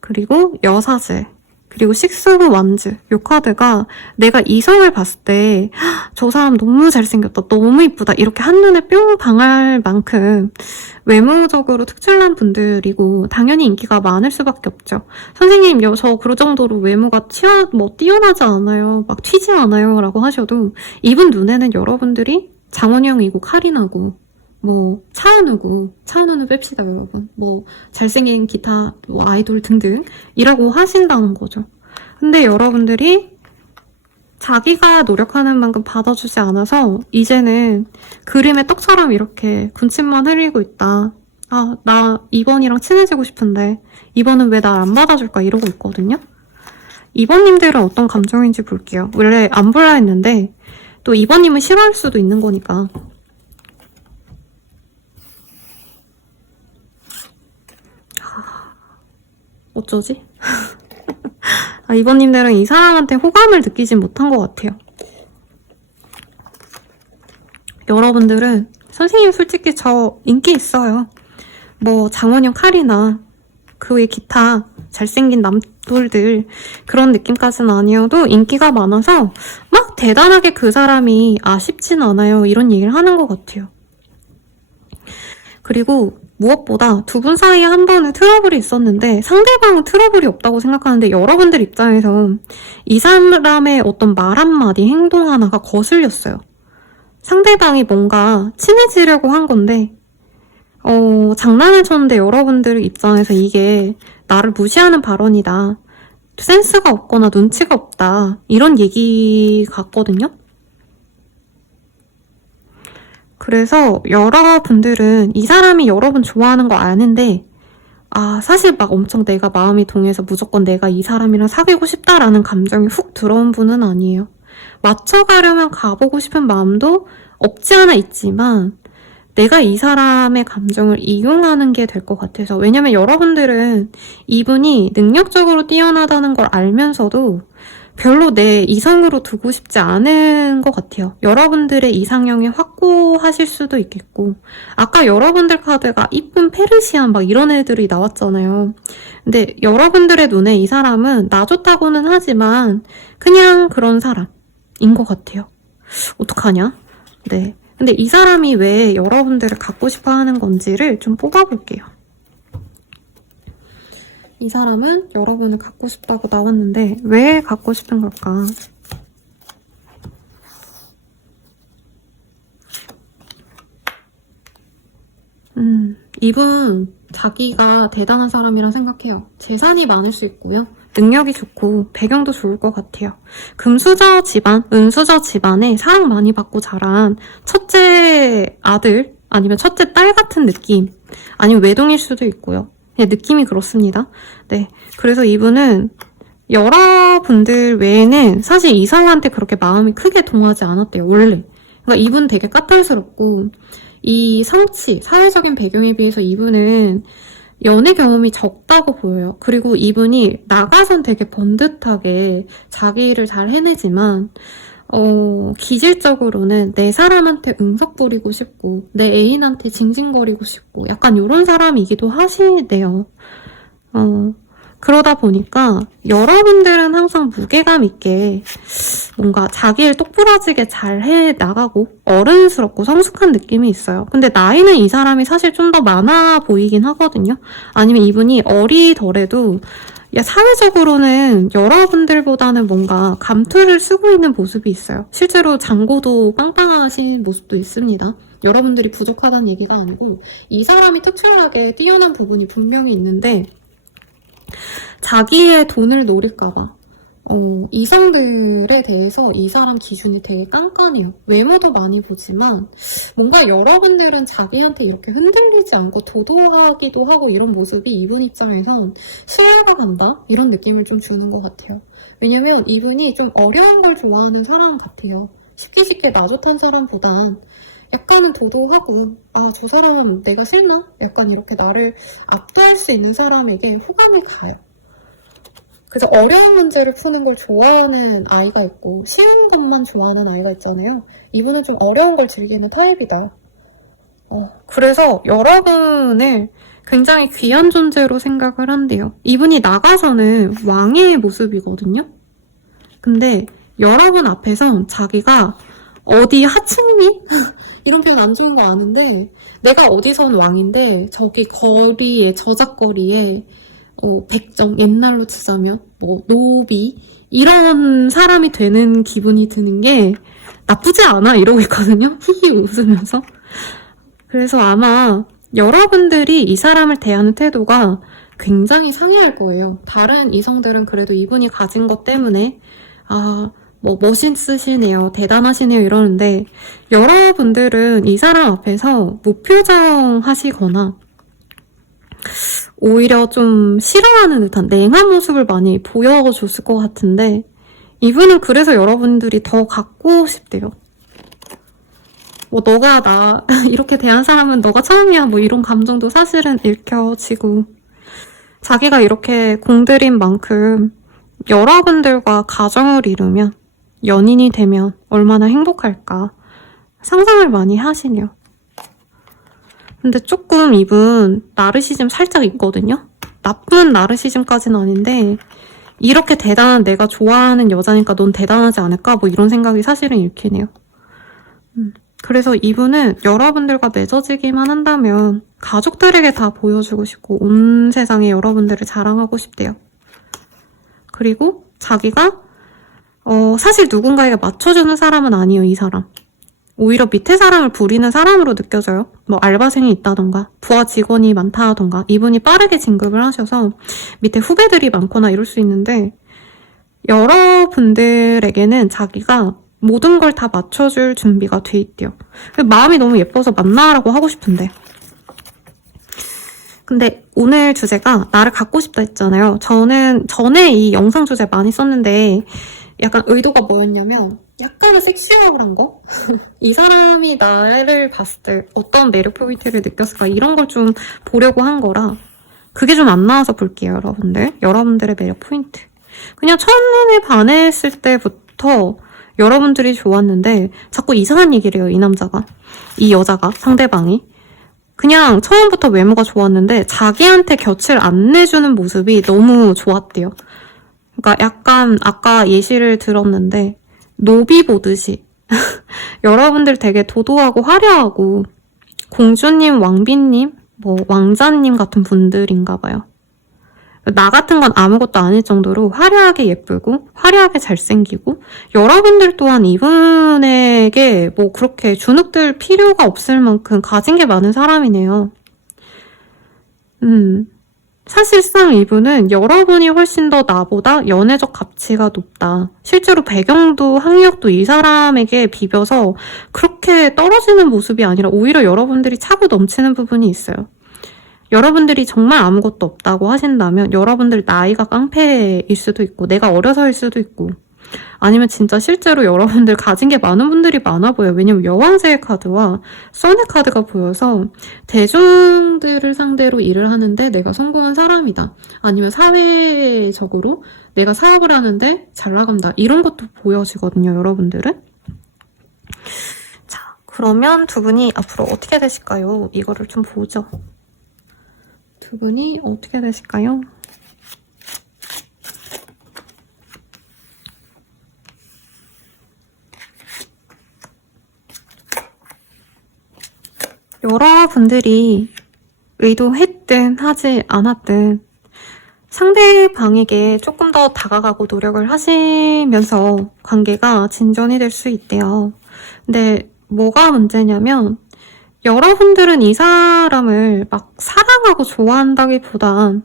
그리고 여사제 그리고 식스브 완즈 이 카드가 내가 이성을 봤을 때 저 사람 너무 잘생겼다 너무 이쁘다 이렇게 한눈에 뿅 방할 만큼 외모적으로 특출난 분들이고 당연히 인기가 많을 수밖에 없죠. 선생님 저 그 정도로 외모가 뛰어나지 않아요 막 튀지 않아요 라고 하셔도 이분 눈에는 여러분들이 장원영이고 카리나고 뭐 차은우는 뺍시다 여러분 뭐 잘생긴 기타 뭐 아이돌 등등 이라고 하신다는 거죠. 근데 여러분들이 자기가 노력하는 만큼 받아주지 않아서 이제는 그림의 떡처럼 이렇게 군침만 흘리고 있다. 나 2번이랑 친해지고 싶은데 2번은 왜 날 안 받아줄까 이러고 있거든요. 2번님들은 어떤 감정인지 볼게요. 원래 안 볼라 했는데 또 2번님은 싫어할 수도 있는 거니까. 어쩌지? 2번님들은 이 사람한테 호감을 느끼진 못한 것 같아요. 여러분들은 선생님 솔직히 저 인기 있어요. 뭐 장원영 카리나 그 외 기타 잘생긴 남돌들 그런 느낌까지는 아니어도 인기가 많아서 막 대단하게 그 사람이 아쉽진 않아요. 이런 얘기를 하는 것 같아요. 그리고 무엇보다 두 분 사이에 한 번은 트러블이 있었는데 상대방은 트러블이 없다고 생각하는데 여러분들 입장에서 이 사람의 어떤 말 한마디 행동 하나가 거슬렸어요. 상대방이 뭔가 친해지려고 한 건데 장난을 쳤는데 여러분들 입장에서 이게 나를 무시하는 발언이다. 센스가 없거나 눈치가 없다. 이런 얘기 같거든요. 그래서 여러분들은 이 사람이 여러분 좋아하는 거 아는데 사실 막 엄청 내가 마음이 동해서 무조건 내가 이 사람이랑 사귀고 싶다라는 감정이 훅 들어온 분은 아니에요. 맞춰가려면 가보고 싶은 마음도 없지 않아 있지만 내가 이 사람의 감정을 이용하는 게 될 것 같아서. 왜냐면 여러분들은 이분이 능력적으로 뛰어나다는 걸 알면서도 별로 내 이성으로 두고 싶지 않은 것 같아요. 여러분들의 이상형이 확고하실 수도 있겠고, 아까 여러분들 카드가 이쁜 페르시안 막 이런 애들이 나왔잖아요. 근데 여러분들의 눈에 이 사람은 나 좋다고는 하지만 그냥 그런 사람인 것 같아요. 어떡하냐? 네. 근데 이 사람이 왜 여러분들을 갖고 싶어 하는 건지를 좀 뽑아볼게요. 이 사람은 여러분을 갖고 싶다고 나왔는데 왜 갖고 싶은 걸까? 이분 자기가 대단한 사람이라 생각해요. 재산이 많을 수 있고요. 능력이 좋고 배경도 좋을 것 같아요. 금수저 집안, 은수저 집안에 사랑 많이 받고 자란 첫째 아들 아니면 첫째 딸 같은 느낌, 아니면 외동일 수도 있고요. 네, 느낌이 그렇습니다. 네, 그래서 이분은 여러분들 외에는 사실 이성한테 그렇게 마음이 크게 동하지 않았대요, 원래. 그러니까 이분 되게 까탈스럽고 이 성취, 사회적인 배경에 비해서 이분은 연애 경험이 적다고 보여요. 그리고 이분이 나가선 되게 번듯하게 자기 일을 잘 해내지만 기질적으로는 내 사람한테 응석 부리고 싶고 내 애인한테 징징거리고 싶고 약간 이런 사람이기도 하시네요. 그러다 보니까 여러분들은 항상 무게감 있게 뭔가 자기 일 똑부러지게 잘 해나가고 어른스럽고 성숙한 느낌이 있어요. 근데 나이는 이 사람이 사실 좀 더 많아 보이긴 하거든요. 아니면 이분이 어리더라도 사회적으로는 여러분들보다는 뭔가 감투를 쓰고 있는 모습이 있어요. 실제로 장고도 빵빵하신 모습도 있습니다. 여러분들이 부족하다는 얘기가 아니고 이 사람이 특출나게 뛰어난 부분이 분명히 있는데 자기의 돈을 노릴까봐 이성들에 대해서 이 사람 기준이 되게 깐깐해요. 외모도 많이 보지만 뭔가 여러분들은 자기한테 이렇게 흔들리지 않고 도도하기도 하고 이런 모습이 이분 입장에선 신뢰가 간다? 이런 느낌을 좀 주는 것 같아요. 왜냐면 이분이 좀 어려운 걸 좋아하는 사람 같아요. 쉽게 나 좋다는 사람보단 약간은 도도하고 저 사람 내가 싫나? 약간 이렇게 나를 압도할 수 있는 사람에게 호감이 가요. 그래서 어려운 문제를 푸는 걸 좋아하는 아이가 있고 쉬운 것만 좋아하는 아이가 있잖아요. 이분은 좀 어려운 걸 즐기는 타입이다. 그래서 여러분을 굉장히 귀한 존재로 생각을 한대요. 이분이 나가서는 왕의 모습이거든요. 근데 여러분 앞에선 자기가 어디 하층미? 이런 표현 안 좋은 거 아는데 내가 어디선 왕인데 저기 거리에 저작거리에 백정, 옛날로 치자면 노비 이런 사람이 되는 기분이 드는 게 나쁘지 않아 이러고 있거든요. 히히 웃으면서. 그래서 아마 여러분들이 이 사람을 대하는 태도가 굉장히 상해할 거예요. 다른 이성들은 그래도 이분이 가진 것 때문에 멋있으시네요, 대단하시네요 이러는데 여러분들은 이 사람 앞에서 무표정하시거나 오히려 좀 싫어하는 듯한 냉한 모습을 많이 보여줬을 것 같은데 이분은 그래서 여러분들이 더 갖고 싶대요. 너가 나 이렇게 대한 사람은 너가 처음이야 이런 감정도 사실은 읽혀지고 자기가 이렇게 공들인 만큼 여러분들과 가정을 이루면 연인이 되면 얼마나 행복할까 상상을 많이 하시네요. 근데 조금 이분 나르시즘 살짝 있거든요. 나쁜 나르시즘까지는 아닌데 이렇게 대단한 내가 좋아하는 여자니까 넌 대단하지 않을까 이런 생각이 사실은 읽히네요. 그래서 이분은 여러분들과 맺어지기만 한다면 가족들에게 다 보여주고 싶고 온 세상에 여러분들을 자랑하고 싶대요. 그리고 자기가 사실 누군가에게 맞춰주는 사람은 아니에요, 이 사람. 오히려 밑에 사람을 부리는 사람으로 느껴져요. 뭐 알바생이 있다던가 부하 직원이 많다던가 이분이 빠르게 진급을 하셔서 밑에 후배들이 많거나 이럴 수 있는데 여러분들에게는 자기가 모든 걸 다 맞춰줄 준비가 돼 있대요. 마음이 너무 예뻐서 만나라고 하고 싶은데. 근데 오늘 주제가 나를 갖고 싶다 했잖아요. 저는 전에 이 영상 주제 많이 썼는데 약간 의도가 뭐였냐면 약간은 섹시얼한 거? 이 사람이 나를 봤을 때 어떤 매력 포인트를 느꼈을까 이런 걸 좀 보려고 한 거라 그게 좀 안 나와서 볼게요, 여러분들. 여러분들의 매력 포인트. 그냥 첫눈에 반했을 때부터 여러분들이 좋았는데 자꾸 이상한 얘기를 해요, 이 남자가. 이 여자가, 상대방이. 그냥 처음부터 외모가 좋았는데 자기한테 곁을 안 내주는 모습이 너무 좋았대요. 그러니까 약간 아까 예시를 들었는데 노비 보듯이 여러분들 되게 도도하고 화려하고 공주님, 왕비님, 뭐 왕자님 같은 분들인가 봐요. 나 같은 건 아무것도 아닐 정도로 화려하게 예쁘고 화려하게 잘생기고 여러분들 또한 이분에게 뭐 그렇게 주눅들 필요가 없을 만큼 가진 게 많은 사람이네요. 사실상 이분은 여러분이 훨씬 더 나보다 연애적 가치가 높다. 실제로 배경도 학력도 이 사람에게 비벼서 그렇게 떨어지는 모습이 아니라 오히려 여러분들이 차고 넘치는 부분이 있어요. 여러분들이 정말 아무것도 없다고 하신다면 여러분들 나이가 깡패일 수도 있고 내가 어려서일 수도 있고 아니면 진짜 실제로 여러분들 가진 게 많은 분들이 많아 보여요. 왜냐면 여왕제의 카드와 선의 카드가 보여서 대중들을 상대로 일을 하는데 내가 성공한 사람이다. 아니면 사회적으로 내가 사업을 하는데 잘 나간다. 이런 것도 보여지거든요, 여러분들은. 자, 그러면 두 분이 앞으로 어떻게 되실까요? 이거를 좀 보죠. 두 분이 어떻게 되실까요? 여러분들이 의도했든 하지 않았든 상대방에게 조금 더 다가가고 노력을 하시면서 관계가 진전이 될 수 있대요. 근데 뭐가 문제냐면 여러분들은 이 사람을 막 사랑하고 좋아한다기보단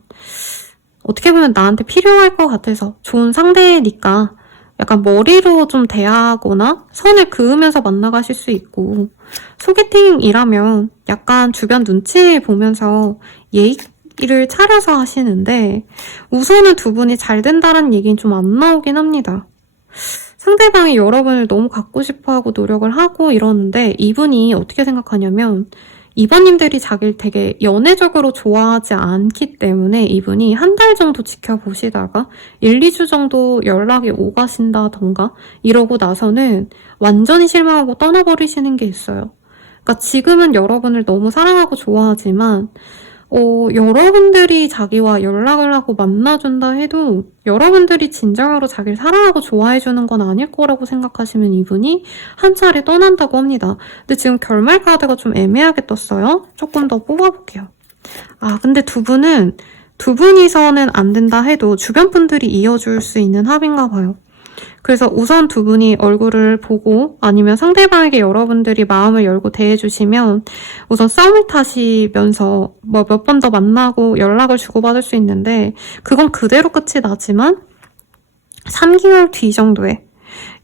어떻게 보면 나한테 필요할 것 같아서 좋은 상대니까 약간 머리로 좀 대하거나 선을 그으면서 만나가실 수 있고 소개팅이라면 약간 주변 눈치 보면서 예의를 차려서 하시는데 우선은 두 분이 잘 된다는 얘기는 좀 안 나오긴 합니다. 상대방이 여러분을 너무 갖고 싶어하고 노력을 하고 이러는데 이분이 어떻게 생각하냐면 이번님들이 자기를 되게 연애적으로 좋아하지 않기 때문에 이분이 한 달 정도 지켜보시다가 1, 2주 정도 연락이 오가신다던가 이러고 나서는 완전히 실망하고 떠나버리시는 게 있어요. 그러니까 지금은 여러분을 너무 사랑하고 좋아하지만 여러분들이 자기와 연락을 하고 만나준다 해도 여러분들이 진정으로 자기를 사랑하고 좋아해주는 건 아닐 거라고 생각하시면 이분이 한 차례 떠난다고 합니다. 근데 지금 결말 카드가 좀 애매하게 떴어요. 조금 더 뽑아볼게요. 근데 두 분이서는 안 된다 해도 주변 분들이 이어줄 수 있는 합인가 봐요. 그래서 우선 두 분이 얼굴을 보고 아니면 상대방에게 여러분들이 마음을 열고 대해주시면 우선 싸움을 타시면서 뭐 몇 번 더 만나고 연락을 주고받을 수 있는데 그건 그대로 끝이 나지만 3개월 뒤 정도에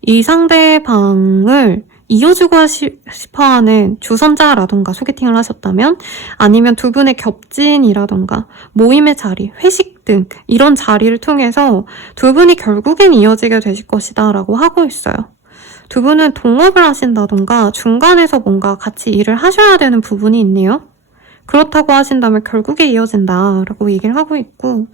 이 상대방을 이어주고 싶어하는 주선자라던가 소개팅을 하셨다면 아니면 두 분의 겹친이라던가 모임의 자리, 회식 등 이런 자리를 통해서 두 분이 결국엔 이어지게 되실 것이다 라고 하고 있어요. 두 분은 동업을 하신다던가 중간에서 뭔가 같이 일을 하셔야 되는 부분이 있네요. 그렇다고 하신다면 결국에 이어진다라고 얘기를 하고 있고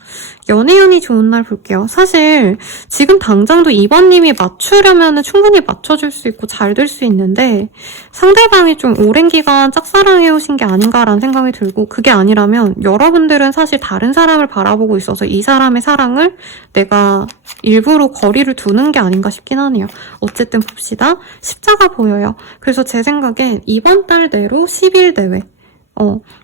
연애운이 좋은 날 볼게요. 사실 지금 당장도 2번님이 맞추려면 충분히 맞춰줄 수 있고 잘 될 수 있는데 상대방이 좀 오랜 기간 짝사랑해오신 게 아닌가라는 생각이 들고 그게 아니라면 여러분들은 사실 다른 사람을 바라보고 있어서 이 사람의 사랑을 내가 일부러 거리를 두는 게 아닌가 싶긴 하네요. 어쨌든 봅시다. 십자가 보여요. 그래서 제 생각엔 이번 달 내로 10일 대회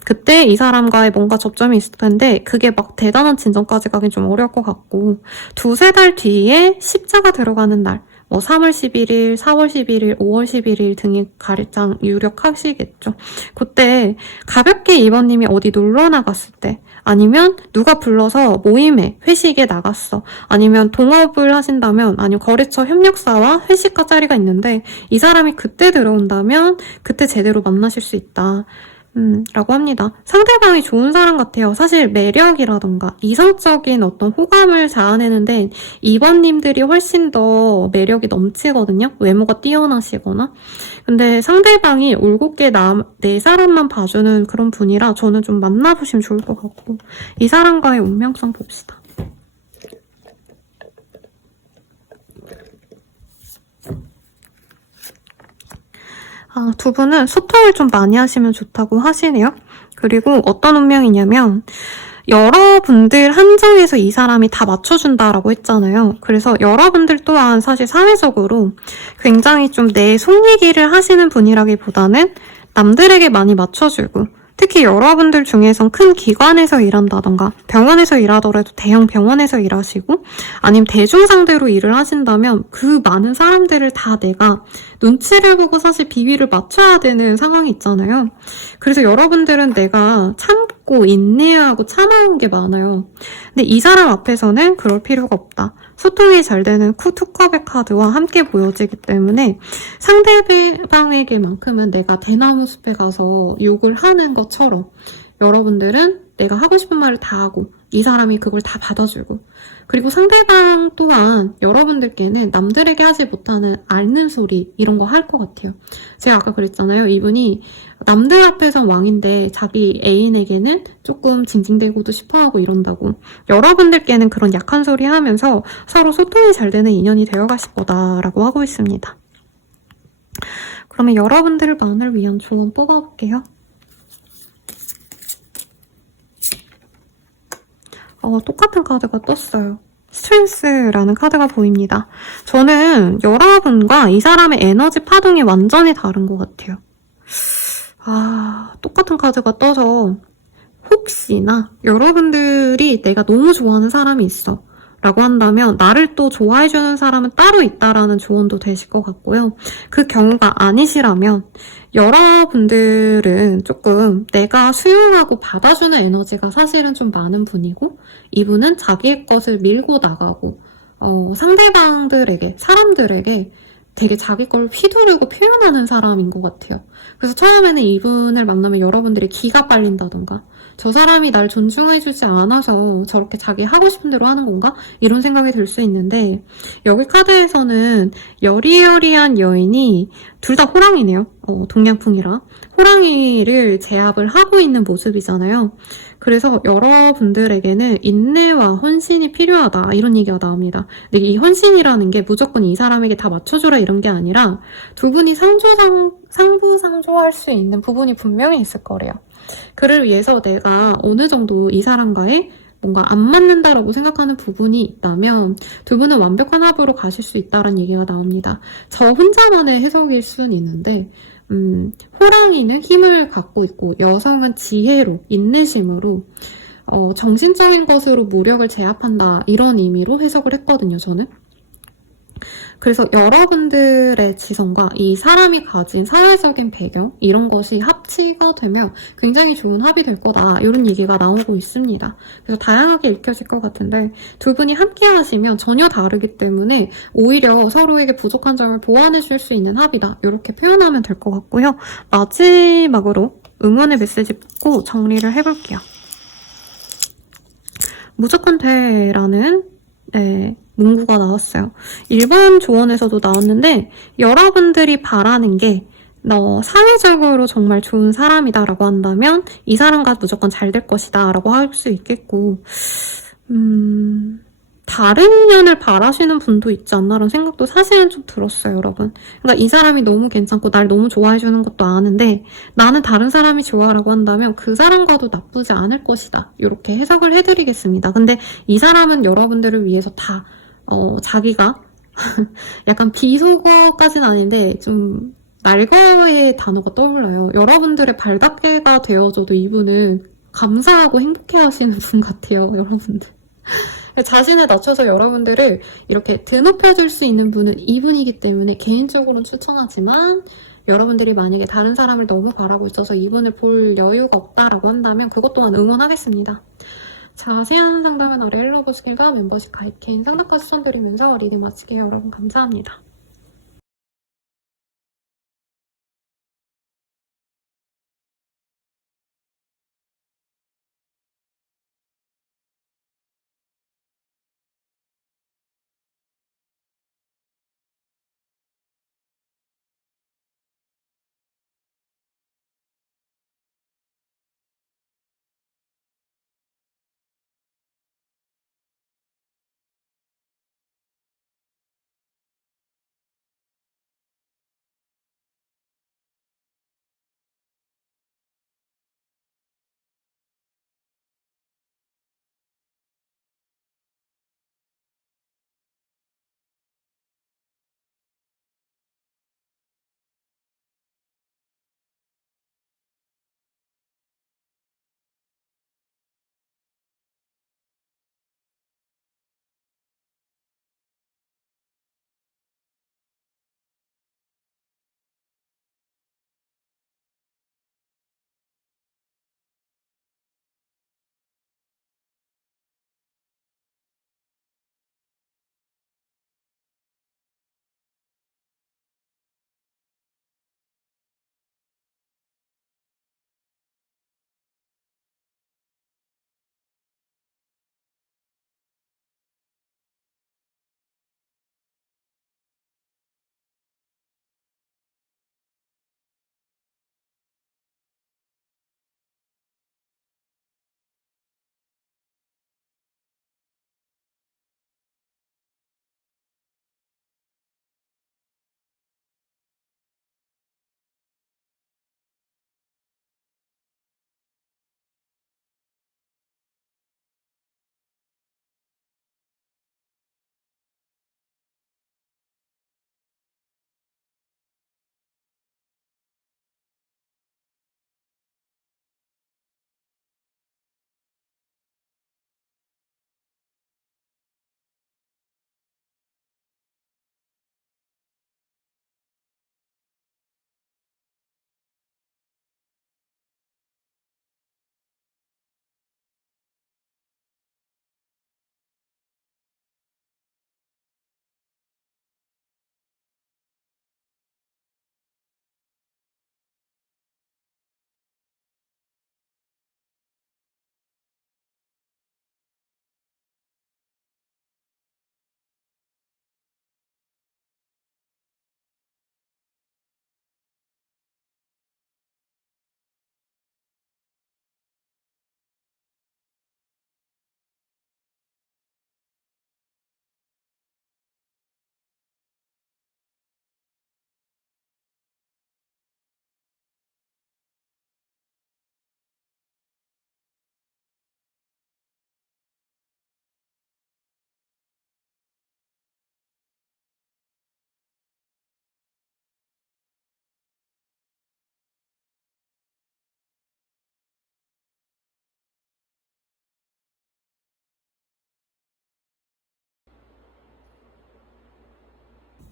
그때 이 사람과의 뭔가 접점이 있을 텐데 그게 막 대단한 진전까지 가긴 좀 어려울 것 같고 2-3달 뒤에 십자가 들어가는 날 뭐 3월 11일, 4월 11일, 5월 11일 등이 가장 유력하시겠죠. 그때 가볍게 2번님이 어디 놀러 나갔을 때, 아니면 누가 불러서 모임에, 회식에 나갔어. 아니면 동업을 하신다면, 아니면 거래처 협력사와 회식과 자리가 있는데 이 사람이 그때 들어온다면 그때 제대로 만나실 수 있다. 라고 합니다. 상대방이 좋은 사람 같아요. 사실 매력이라던가 이성적인 어떤 호감을 자아내는데 2번님들이 훨씬 더 매력이 넘치거든요. 외모가 뛰어나시거나. 근데 상대방이 올곧게 내 사람만 봐주는 그런 분이라 저는 좀 만나보시면 좋을 것 같고, 이 사람과의 운명성 봅시다. 두 분은 소통을 좀 많이 하시면 좋다고 하시네요. 그리고 어떤 운명이냐면, 여러분들 한정에서 이 사람이 다 맞춰준다라고 했잖아요. 그래서 여러분들 또한 사실 사회적으로 굉장히 좀 내 속 얘기를 하시는 분이라기보다는 남들에게 많이 맞춰주고, 특히 여러분들 중에선 큰 기관에서 일한다던가 병원에서 일하더라도 대형 병원에서 일하시고 아니면 대중 상대로 일을 하신다면 그 많은 사람들을 다 내가 눈치를 보고 사실 비위를 맞춰야 되는 상황이 있잖아요. 그래서 여러분들은 내가 참고 인내하고 참아온 게 많아요. 근데 이 사람 앞에서는 그럴 필요가 없다. 소통이 잘 되는 투컵의 카드와 함께 보여지기 때문에 상대방에게만큼은 내가 대나무 숲에 가서 욕을 하는 것처럼 여러분들은 내가 하고 싶은 말을 다 하고 이 사람이 그걸 다 받아주고, 그리고 상대방 또한 여러분들께는 남들에게 하지 못하는 앓는 소리 이런 거 할 것 같아요. 제가 아까 그랬잖아요. 이분이 남들 앞에선 왕인데 자기 애인에게는 조금 징징대고도 싶어하고 이런다고. 여러분들께는 그런 약한 소리 하면서 서로 소통이 잘 되는 인연이 되어가실 거다라고 하고 있습니다. 그러면 여러분들만을 위한 조언 뽑아볼게요. 똑같은 카드가 떴어요. 스트렝스라는 카드가 보입니다. 저는 여러분과 이 사람의 에너지 파동이 완전히 다른 것 같아요. 똑같은 카드가 떠서 혹시나 여러분들이 내가 너무 좋아하는 사람이 있어 라고 한다면 나를 또 좋아해주는 사람은 따로 있다라는 조언도 되실 것 같고요. 그 경우가 아니시라면 여러분들은 조금 내가 수용하고 받아주는 에너지가 사실은 좀 많은 분이고, 이분은 자기의 것을 밀고 나가고 상대방들에게, 사람들에게 되게 자기 걸 휘두르고 표현하는 사람인 것 같아요. 그래서 처음에는 이분을 만나면 여러분들이 기가 빨린다던가 저 사람이 날 존중해주지 않아서 저렇게 자기 하고 싶은 대로 하는 건가? 이런 생각이 들 수 있는데, 여기 카드에서는 여리여리한 여인이 둘 다 호랑이네요. 동양풍이라. 호랑이를 제압을 하고 있는 모습이잖아요. 그래서 여러분들에게는 인내와 헌신이 필요하다 이런 얘기가 나옵니다. 근데 이 헌신이라는 게 무조건 이 사람에게 다 맞춰줘라 이런 게 아니라 두 분이 상부상조할 수 있는 부분이 분명히 있을 거래요. 그를 위해서 내가 어느 정도 이 사람과의 뭔가 안 맞는다라고 생각하는 부분이 있다면 두 분은 완벽한 합으로 가실 수 있다는 얘기가 나옵니다. 저 혼자만의 해석일 수는 있는데 호랑이는 힘을 갖고 있고 여성은 지혜로, 인내심으로 정신적인 것으로 무력을 제압한다 이런 의미로 해석을 했거든요, 저는. 그래서 여러분들의 지성과 이 사람이 가진 사회적인 배경 이런 것이 합치가 되면 굉장히 좋은 합이 될 거다 이런 얘기가 나오고 있습니다. 그래서 다양하게 읽혀질 것 같은데 두 분이 함께 하시면 전혀 다르기 때문에 오히려 서로에게 부족한 점을 보완해 줄 수 있는 합이다 이렇게 표현하면 될 것 같고요. 마지막으로 응원의 메시지 뽑고 정리를 해볼게요. 무조건 돼라는 문구가 나왔어요. 1번 조언에서도 나왔는데 여러분들이 바라는 게 너 사회적으로 정말 좋은 사람이다 라고 한다면 이 사람과 무조건 잘 될 것이다 라고 할 수 있겠고, 다른 인연을 바라시는 분도 있지 않나라는 생각도 사실은 좀 들었어요, 여러분. 그러니까 이 사람이 너무 괜찮고 날 너무 좋아해주는 것도 아는데 나는 다른 사람이 좋아라고 한다면 그 사람과도 나쁘지 않을 것이다 이렇게 해석을 해드리겠습니다. 근데 이 사람은 여러분들을 위해서 다 자기가 약간 비속어까지는 아닌데 좀 날거의 단어가 떠올라요. 여러분들의 발닦개가 되어줘도 이분은 감사하고 행복해하시는 분 같아요, 여러분들. 자신에 낮춰서 여러분들을 이렇게 드높여줄 수 있는 분은 이분이기 때문에 개인적으로는 추천하지만 여러분들이 만약에 다른 사람을 너무 바라고 있어서 이분을 볼 여유가 없다라고 한다면 그것 또한 응원하겠습니다. 자세한 상담은 아래 헬로버스킬과 멤버십 가입 개인 상담과 추천드리면서 리딩 마칠게요. 여러분 감사합니다.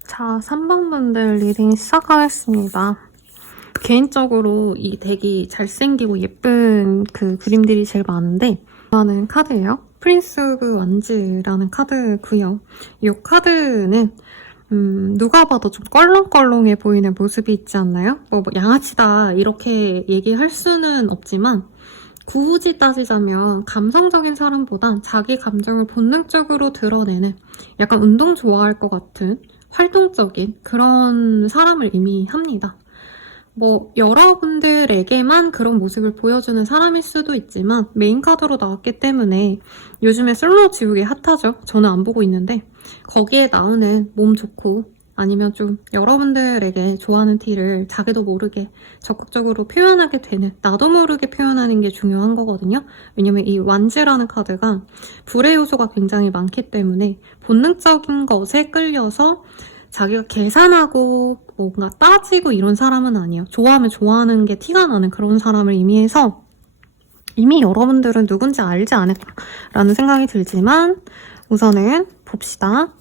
자, 3번 분들 리딩 시작하겠습니다. 개인적으로 이 덱이 잘생기고 예쁜 그 그림들이 제일 많은데 좋아하는 카드예요. 프린스 오브 완즈라는 카드고요. 이 카드는 누가 봐도 좀 껄렁껄렁해 보이는 모습이 있지 않나요? 뭐 양아치다 이렇게 얘기할 수는 없지만 굳이 따지자면 감성적인 사람보단 자기 감정을 본능적으로 드러내는 약간 운동 좋아할 것 같은 활동적인 그런 사람을 의미합니다. 뭐 여러분들에게만 그런 모습을 보여주는 사람일 수도 있지만 메인 카드로 나왔기 때문에 요즘에 솔로 지우개 핫하죠? 저는 안 보고 있는데 거기에 나오는 몸 좋고 아니면 좀 여러분들에게 좋아하는 티를 자기도 모르게 적극적으로 표현하게 되는 나도 모르게 표현하는 게 중요한 거거든요. 왜냐면 이 완즈라는 카드가 불의 요소가 굉장히 많기 때문에 본능적인 것에 끌려서 자기가 계산하고 뭔가 따지고 이런 사람은 아니에요. 좋아하면 좋아하는 게 티가 나는 그런 사람을 의미해서 이미 여러분들은 누군지 알지 않을까라는 생각이 들지만 우선은 봅시다.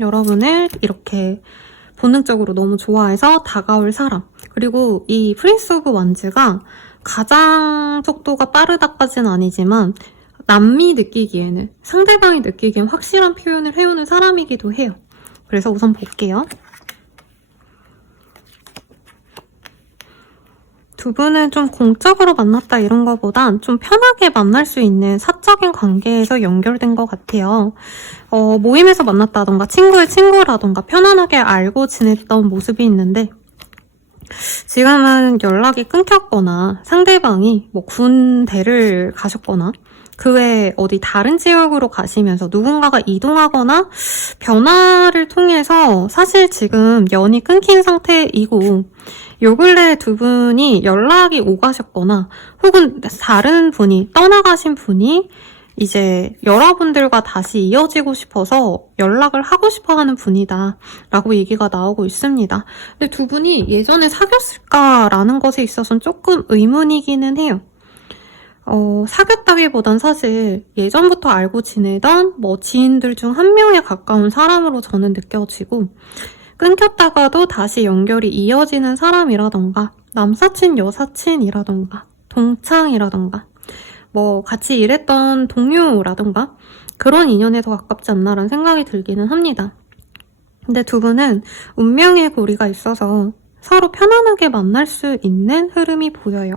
여러분을 이렇게 본능적으로 너무 좋아해서 다가올 사람. 그리고 이 프린스 오브 완즈가 가장 속도가 빠르다까지는 아니지만 남이 느끼기에는, 상대방이 느끼기엔 확실한 표현을 해오는 사람이기도 해요. 그래서 우선 볼게요. 두 분은 좀 공적으로 만났다 이런 거보단 좀 편하게 만날 수 있는 사적인 관계에서 연결된 것 같아요. 모임에서 만났다던가 친구의 친구라던가 편안하게 알고 지냈던 모습이 있는데 지금은 연락이 끊겼거나 상대방이 뭐 군대를 가셨거나 그 외에 어디 다른 지역으로 가시면서 누군가가 이동하거나 변화를 통해서 사실 지금 연이 끊긴 상태이고 요 근래 두 분이 연락이 오가셨거나 혹은 다른 분이 떠나가신 분이 이제 여러분들과 다시 이어지고 싶어서 연락을 하고 싶어하는 분이다 라고 얘기가 나오고 있습니다. 근데 두 분이 예전에 사귀었을까라는 것에 있어서는 조금 의문이기는 해요. 사귀었다기보단 사실 예전부터 알고 지내던 뭐 지인들 중 한 명에 가까운 사람으로 저는 느껴지고 끊겼다가도 다시 연결이 이어지는 사람이라던가 남사친, 여사친이라던가 동창이라던가 뭐 같이 일했던 동료라던가 그런 인연에 더 가깝지 않나라는 생각이 들기는 합니다. 근데 두 분은 운명의 고리가 있어서 서로 편안하게 만날 수 있는 흐름이 보여요.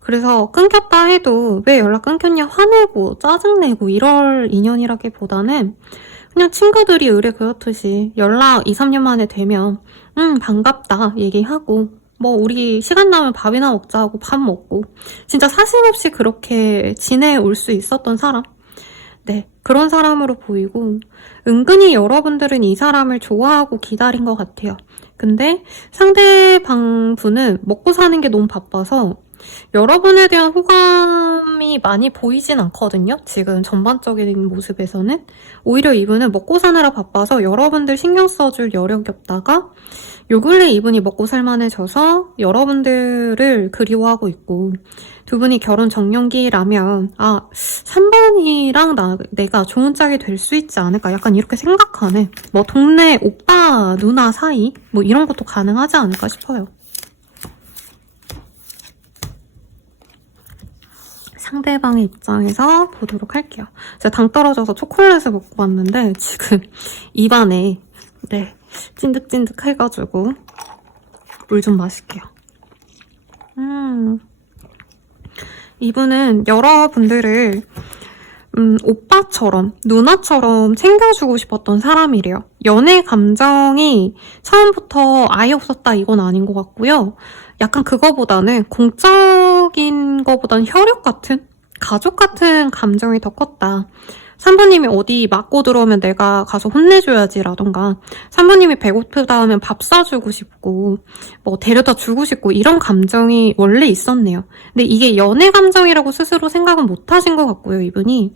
그래서 끊겼다 해도 왜 연락 끊겼냐 화내고 짜증내고 이럴 인연이라기보다는 그냥 친구들이 의뢰 그렇듯이 연락 2, 3년 만에 되면 반갑다 얘기하고 뭐 우리 시간 나면 밥이나 먹자 하고 밥 먹고 진짜 사심없이 그렇게 지내올 수 있었던 사람? 네, 그런 사람으로 보이고 은근히 여러분들은 이 사람을 좋아하고 기다린 것 같아요. 근데 상대방 분은 먹고 사는 게 너무 바빠서 여러분에 대한 호감이 많이 보이진 않거든요. 지금 전반적인 모습에서는. 오히려 이분은 먹고 사느라 바빠서 여러분들 신경 써줄 여력이 없다가 요 근래 이분이 먹고 살만해져서 여러분들을 그리워하고 있고 두 분이 결혼 정년기라면 3번이랑 내가 좋은 짝이 될 수 있지 않을까 약간 이렇게 생각하네. 뭐 동네 오빠 누나 사이 뭐 이런 것도 가능하지 않을까 싶어요. 상대방의 입장에서 보도록 할게요. 제가 당 떨어져서 초콜릿을 먹고 왔는데 지금 입안에 찐득찐득 해가지고 물 좀 마실게요. 이분은 여러분들을 오빠처럼 누나처럼 챙겨주고 싶었던 사람이래요. 연애 감정이 처음부터 아예 없었다 이건 아닌 것 같고요. 약간 그거보다는 공적인 거보다는 혈육 같은 가족 같은 감정이 더 컸다. 3번님이 어디 맞고 들어오면 내가 가서 혼내줘야지라던가 3번님이 배고프다 하면 밥 사주고 싶고 뭐 데려다 주고 싶고 이런 감정이 원래 있었네요. 근데 이게 연애 감정이라고 스스로 생각은 못 하신 것 같고요. 이분이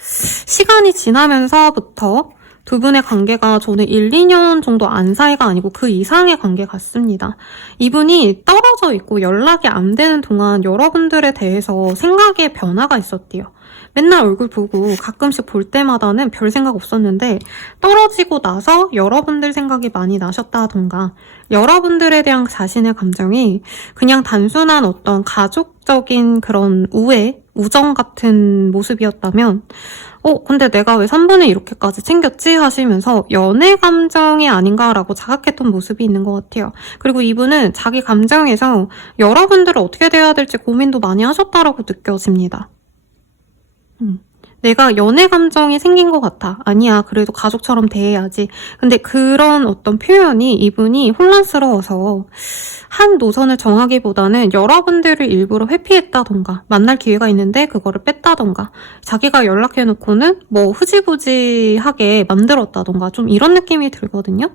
시간이 지나면서부터 두 분의 관계가 저는 1, 2년 정도 안 사이가 아니고 그 이상의 관계 같습니다. 이분이 떨어져 있고 연락이 안 되는 동안 여러분들에 대해서 생각의 변화가 있었대요. 맨날 얼굴 보고 가끔씩 볼 때마다는 별 생각 없었는데 떨어지고 나서 여러분들 생각이 많이 나셨다던가 여러분들에 대한 자신의 감정이 그냥 단순한 어떤 가족적인 그런 우애, 우정 같은 모습이었다면 근데 내가 왜 3번을 이렇게까지 챙겼지? 하시면서 연애 감정이 아닌가라고 자각했던 모습이 있는 것 같아요. 그리고 이분은 자기 감정에서 여러분들을 어떻게 대해야 될지 고민도 많이 하셨다라고 느껴집니다. 내가 연애 감정이 생긴 것 같아. 아니야, 그래도 가족처럼 대해야지. 근데 그런 어떤 표현이 이분이 혼란스러워서 한 노선을 정하기보다는 여러분들을 일부러 회피했다던가 만날 기회가 있는데 그거를 뺐다던가 자기가 연락해놓고는 뭐 흐지부지하게 만들었다던가 좀 이런 느낌이 들거든요.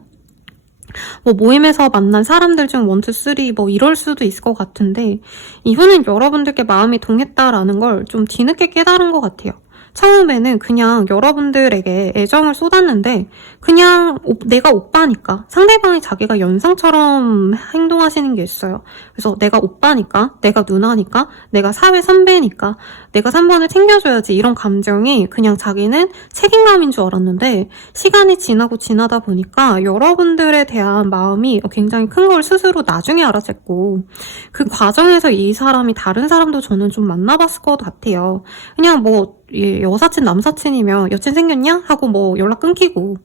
뭐 모임에서 만난 사람들 중 1, 2, 3 뭐 이럴 수도 있을 것 같은데 이분은 여러분들께 마음이 동했다라는 걸 좀 뒤늦게 깨달은 것 같아요. 처음에는 그냥 여러분들에게 애정을 쏟았는데 그냥 내가 오빠니까 상대방이 자기가 연상처럼 행동하시는 게 있어요. 그래서 내가 오빠니까, 내가 누나니까, 내가 사회 선배니까, 내가 3번을 챙겨줘야지 이런 감정이 그냥 자기는 책임감인 줄 알았는데 시간이 지나다 보니까 여러분들에 대한 마음이 굉장히 큰 걸 스스로 나중에 알아챘고 그 과정에서 이 사람이 다른 사람도 저는 좀 만나봤을 것 같아요. 그냥 뭐 여사친 남사친이면 여친 생겼냐? 하고 뭐 연락 끊기고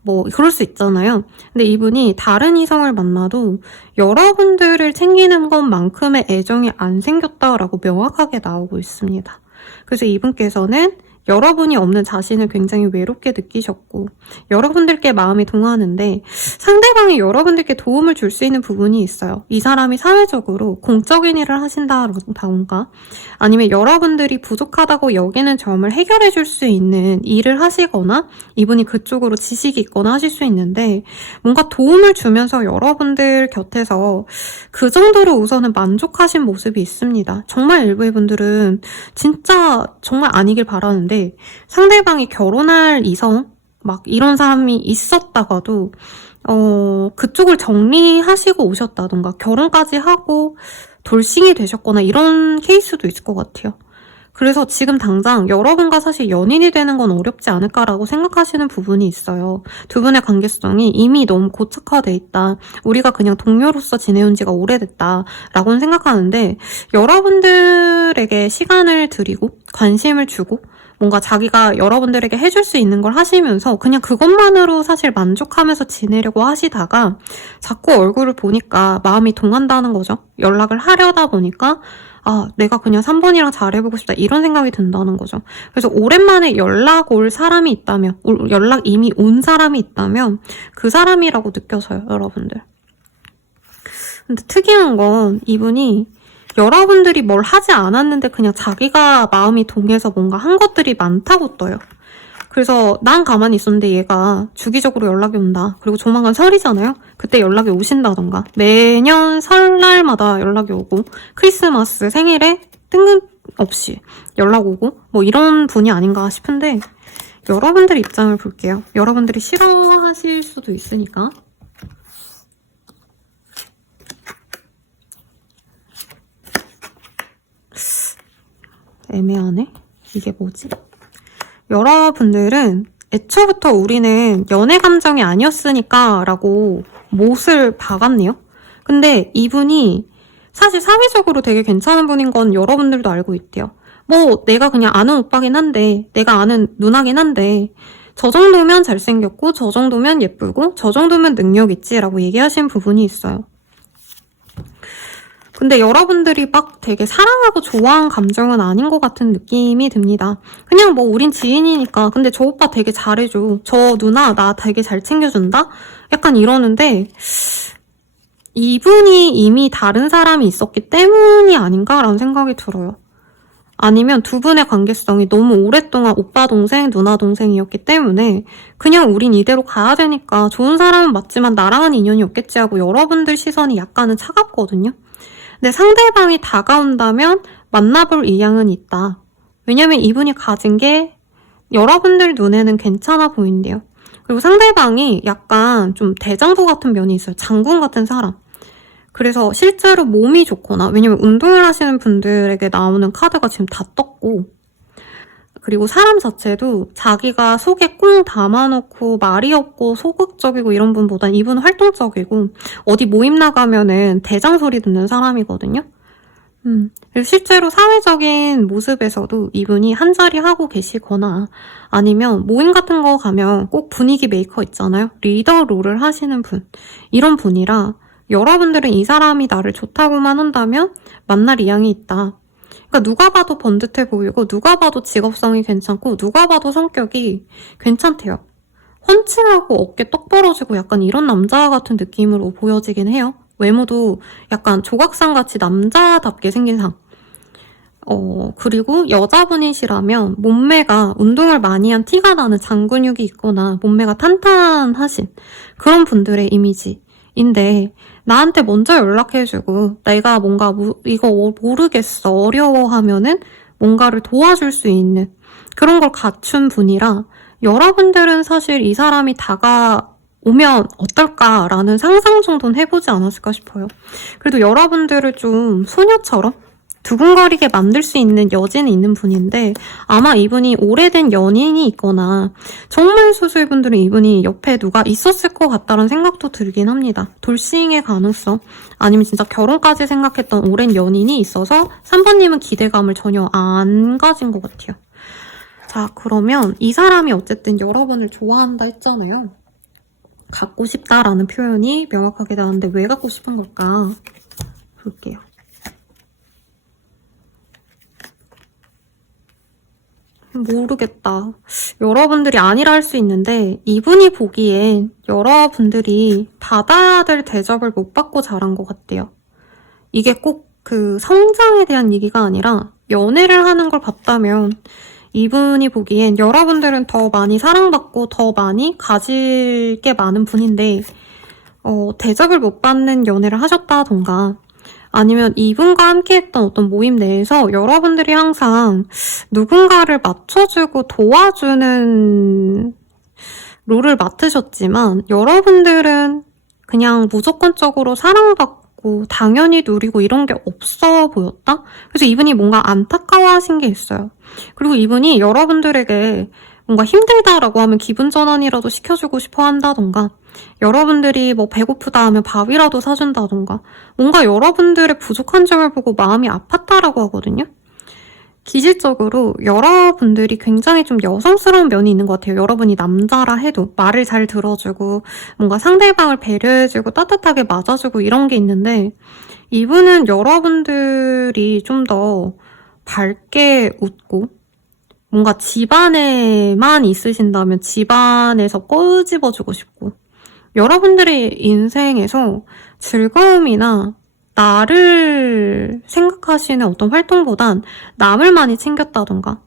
뭐 그럴 수 있잖아요. 근데 이분이 다른 이성을 만나도 여러분들을 챙기는 것만큼의 애정이 안 생겼다라고 명확하게 나오고 있습니다. 그래서 이분께서는 여러분이 없는 자신을 굉장히 외롭게 느끼셨고 여러분들께 마음이 동하는데 상대방이 여러분들께 도움을 줄 수 있는 부분이 있어요. 이 사람이 사회적으로 공적인 일을 하신다던가 아니면 여러분들이 부족하다고 여기는 점을 해결해 줄 수 있는 일을 하시거나 이분이 그쪽으로 지식이 있거나 하실 수 있는데 뭔가 도움을 주면서 여러분들 곁에서 그 정도로 우선은 만족하신 모습이 있습니다. 정말 일부의 분들은 진짜 정말 아니길 바라는데 상대방이 결혼할 이성 막 이런 사람이 있었다가도 그쪽을 정리하시고 오셨다던가 결혼까지 하고 돌싱이 되셨거나 이런 케이스도 있을 것 같아요. 그래서 지금 당장 여러분과 사실 연인이 되는 건 어렵지 않을까라고 생각하시는 부분이 있어요. 두 분의 관계성이 이미 너무 고착화돼 있다. 우리가 그냥 동료로서 지내온 지가 오래됐다라고는 생각하는데 여러분들에게 시간을 드리고 관심을 주고 뭔가 자기가 여러분들에게 해줄 수 있는 걸 하시면서 그냥 그것만으로 사실 만족하면서 지내려고 하시다가 자꾸 얼굴을 보니까 마음이 동한다는 거죠. 연락을 하려다 보니까 내가 그냥 3번이랑 잘해보고 싶다 이런 생각이 든다는 거죠. 그래서 오랜만에 연락 올 사람이 있다면 연락 이미 온 사람이 있다면 그 사람이라고 느껴져요, 여러분들. 근데 특이한 건 이분이 여러분들이 뭘 하지 않았는데 그냥 자기가 마음이 동해서 뭔가 한 것들이 많다고 떠요. 그래서 난 가만히 있었는데 얘가 주기적으로 연락이 온다. 그리고 조만간 설이잖아요. 그때 연락이 오신다던가 매년 설날마다 연락이 오고 크리스마스 생일에 뜬금없이 연락 오고 뭐 이런 분이 아닌가 싶은데 여러분들 입장을 볼게요. 여러분들이 싫어하실 수도 있으니까. 애매하네? 이게 뭐지? 여러분들은 애초부터 우리는 연애 감정이 아니었으니까 라고 못을 박았네요. 근데 이분이 사실 사회적으로 되게 괜찮은 분인 건 여러분들도 알고 있대요. 뭐 내가 그냥 아는 오빠긴 한데 내가 아는 누나긴 한데 저 정도면 잘생겼고 저 정도면 예쁘고 저 정도면 능력 있지 라고 얘기하신 부분이 있어요. 근데 여러분들이 막 되게 사랑하고 좋아한 감정은 아닌 것 같은 느낌이 듭니다. 그냥 뭐 우린 지인이니까 근데 저 오빠 되게 잘해줘. 저 누나 나 되게 잘 챙겨준다? 약간 이러는데 이분이 이미 다른 사람이 있었기 때문이 아닌가라는 생각이 들어요. 아니면 두 분의 관계성이 너무 오랫동안 오빠 동생, 누나 동생이었기 때문에 그냥 우린 이대로 가야 되니까 좋은 사람은 맞지만 나랑은 인연이 없겠지 하고 여러분들 시선이 약간은 차갑거든요. 근데 상대방이 다가온다면 만나볼 의향은 있다. 왜냐면 이분이 가진 게 여러분들 눈에는 괜찮아 보인대요. 그리고 상대방이 약간 좀 대장부 같은 면이 있어요. 장군 같은 사람. 그래서 실제로 몸이 좋거나 왜냐면 운동을 하시는 분들에게 나오는 카드가 지금 다 떴고 그리고 사람 자체도 자기가 속에 꽁 담아놓고 말이 없고 소극적이고 이런 분보단 이분은 활동적이고 어디 모임 나가면은 대장소리 듣는 사람이거든요. 그래서 실제로 사회적인 모습에서도 이분이 한자리 하고 계시거나 아니면 모임 같은 거 가면 꼭 분위기 메이커 있잖아요. 리더 롤을 하시는 분. 이런 분이라 여러분들은 이 사람이 나를 좋다고만 한다면 만날 의향이 있다. 그러니까 누가 봐도 번듯해 보이고 누가 봐도 직업성이 괜찮고 누가 봐도 성격이 괜찮대요. 훤칠하고 어깨 떡 벌어지고 약간 이런 남자 같은 느낌으로 보여지긴 해요. 외모도 약간 조각상같이 남자답게 생긴 상. 그리고 여자분이시라면 몸매가 운동을 많이 한 티가 나는 장근육이 있거나 몸매가 탄탄하신 그런 분들의 이미지인데 나한테 먼저 연락해주고 내가 뭔가 이거 모르겠어 어려워하면은 뭔가를 도와줄 수 있는 그런 걸 갖춘 분이라 여러분들은 사실 이 사람이 다가오면 어떨까라는 상상 정도는 해보지 않았을까 싶어요. 그래도 여러분들을 좀 소녀처럼 두근거리게 만들 수 있는 여지는 있는 분인데 아마 이분이 오래된 연인이 있거나 정말 소수의 분들은 이분이 옆에 누가 있었을 것 같다는 생각도 들긴 합니다. 돌싱의 가능성 아니면 진짜 결혼까지 생각했던 오랜 연인이 있어서 3번님은 기대감을 전혀 안 가진 것 같아요. 자, 그러면 이 사람이 어쨌든 여러분을 좋아한다 했잖아요. 갖고 싶다라는 표현이 명확하게 나왔는데 왜 갖고 싶은 걸까? 볼게요. 모르겠다. 여러분들이 아니라 할 수 있는데 이분이 보기엔 여러분들이 받아야 될 대접을 못 받고 자란 것 같대요. 이게 꼭 그 성장에 대한 얘기가 아니라 연애를 하는 걸 봤다면 이분이 보기엔 여러분들은 더 많이 사랑받고 더 많이 가질 게 많은 분인데 대접을 못 받는 연애를 하셨다던가 아니면 이분과 함께 했던 어떤 모임 내에서 여러분들이 항상 누군가를 맞춰주고 도와주는 롤을 맡으셨지만 여러분들은 그냥 무조건적으로 사랑받고 당연히 누리고 이런 게 없어 보였다? 그래서 이분이 뭔가 안타까워하신 게 있어요. 그리고 이분이 여러분들에게 뭔가 힘들다라고 하면 기분 전환이라도 시켜주고 싶어 한다던가 여러분들이 뭐 배고프다 하면 밥이라도 사준다던가 뭔가 여러분들의 부족한 점을 보고 마음이 아팠다라고 하거든요. 기질적으로 여러분들이 굉장히 좀 여성스러운 면이 있는 것 같아요. 여러분이 남자라 해도 말을 잘 들어주고 뭔가 상대방을 배려해주고 따뜻하게 맞아주고 이런 게 있는데 이분은 여러분들이 좀 더 밝게 웃고 뭔가 집안에만 있으신다면 집안에서 꼬집어주고 싶고 여러분들의 인생에서 즐거움이나 나를 생각하시는 어떤 활동보단 남을 많이 챙겼다던가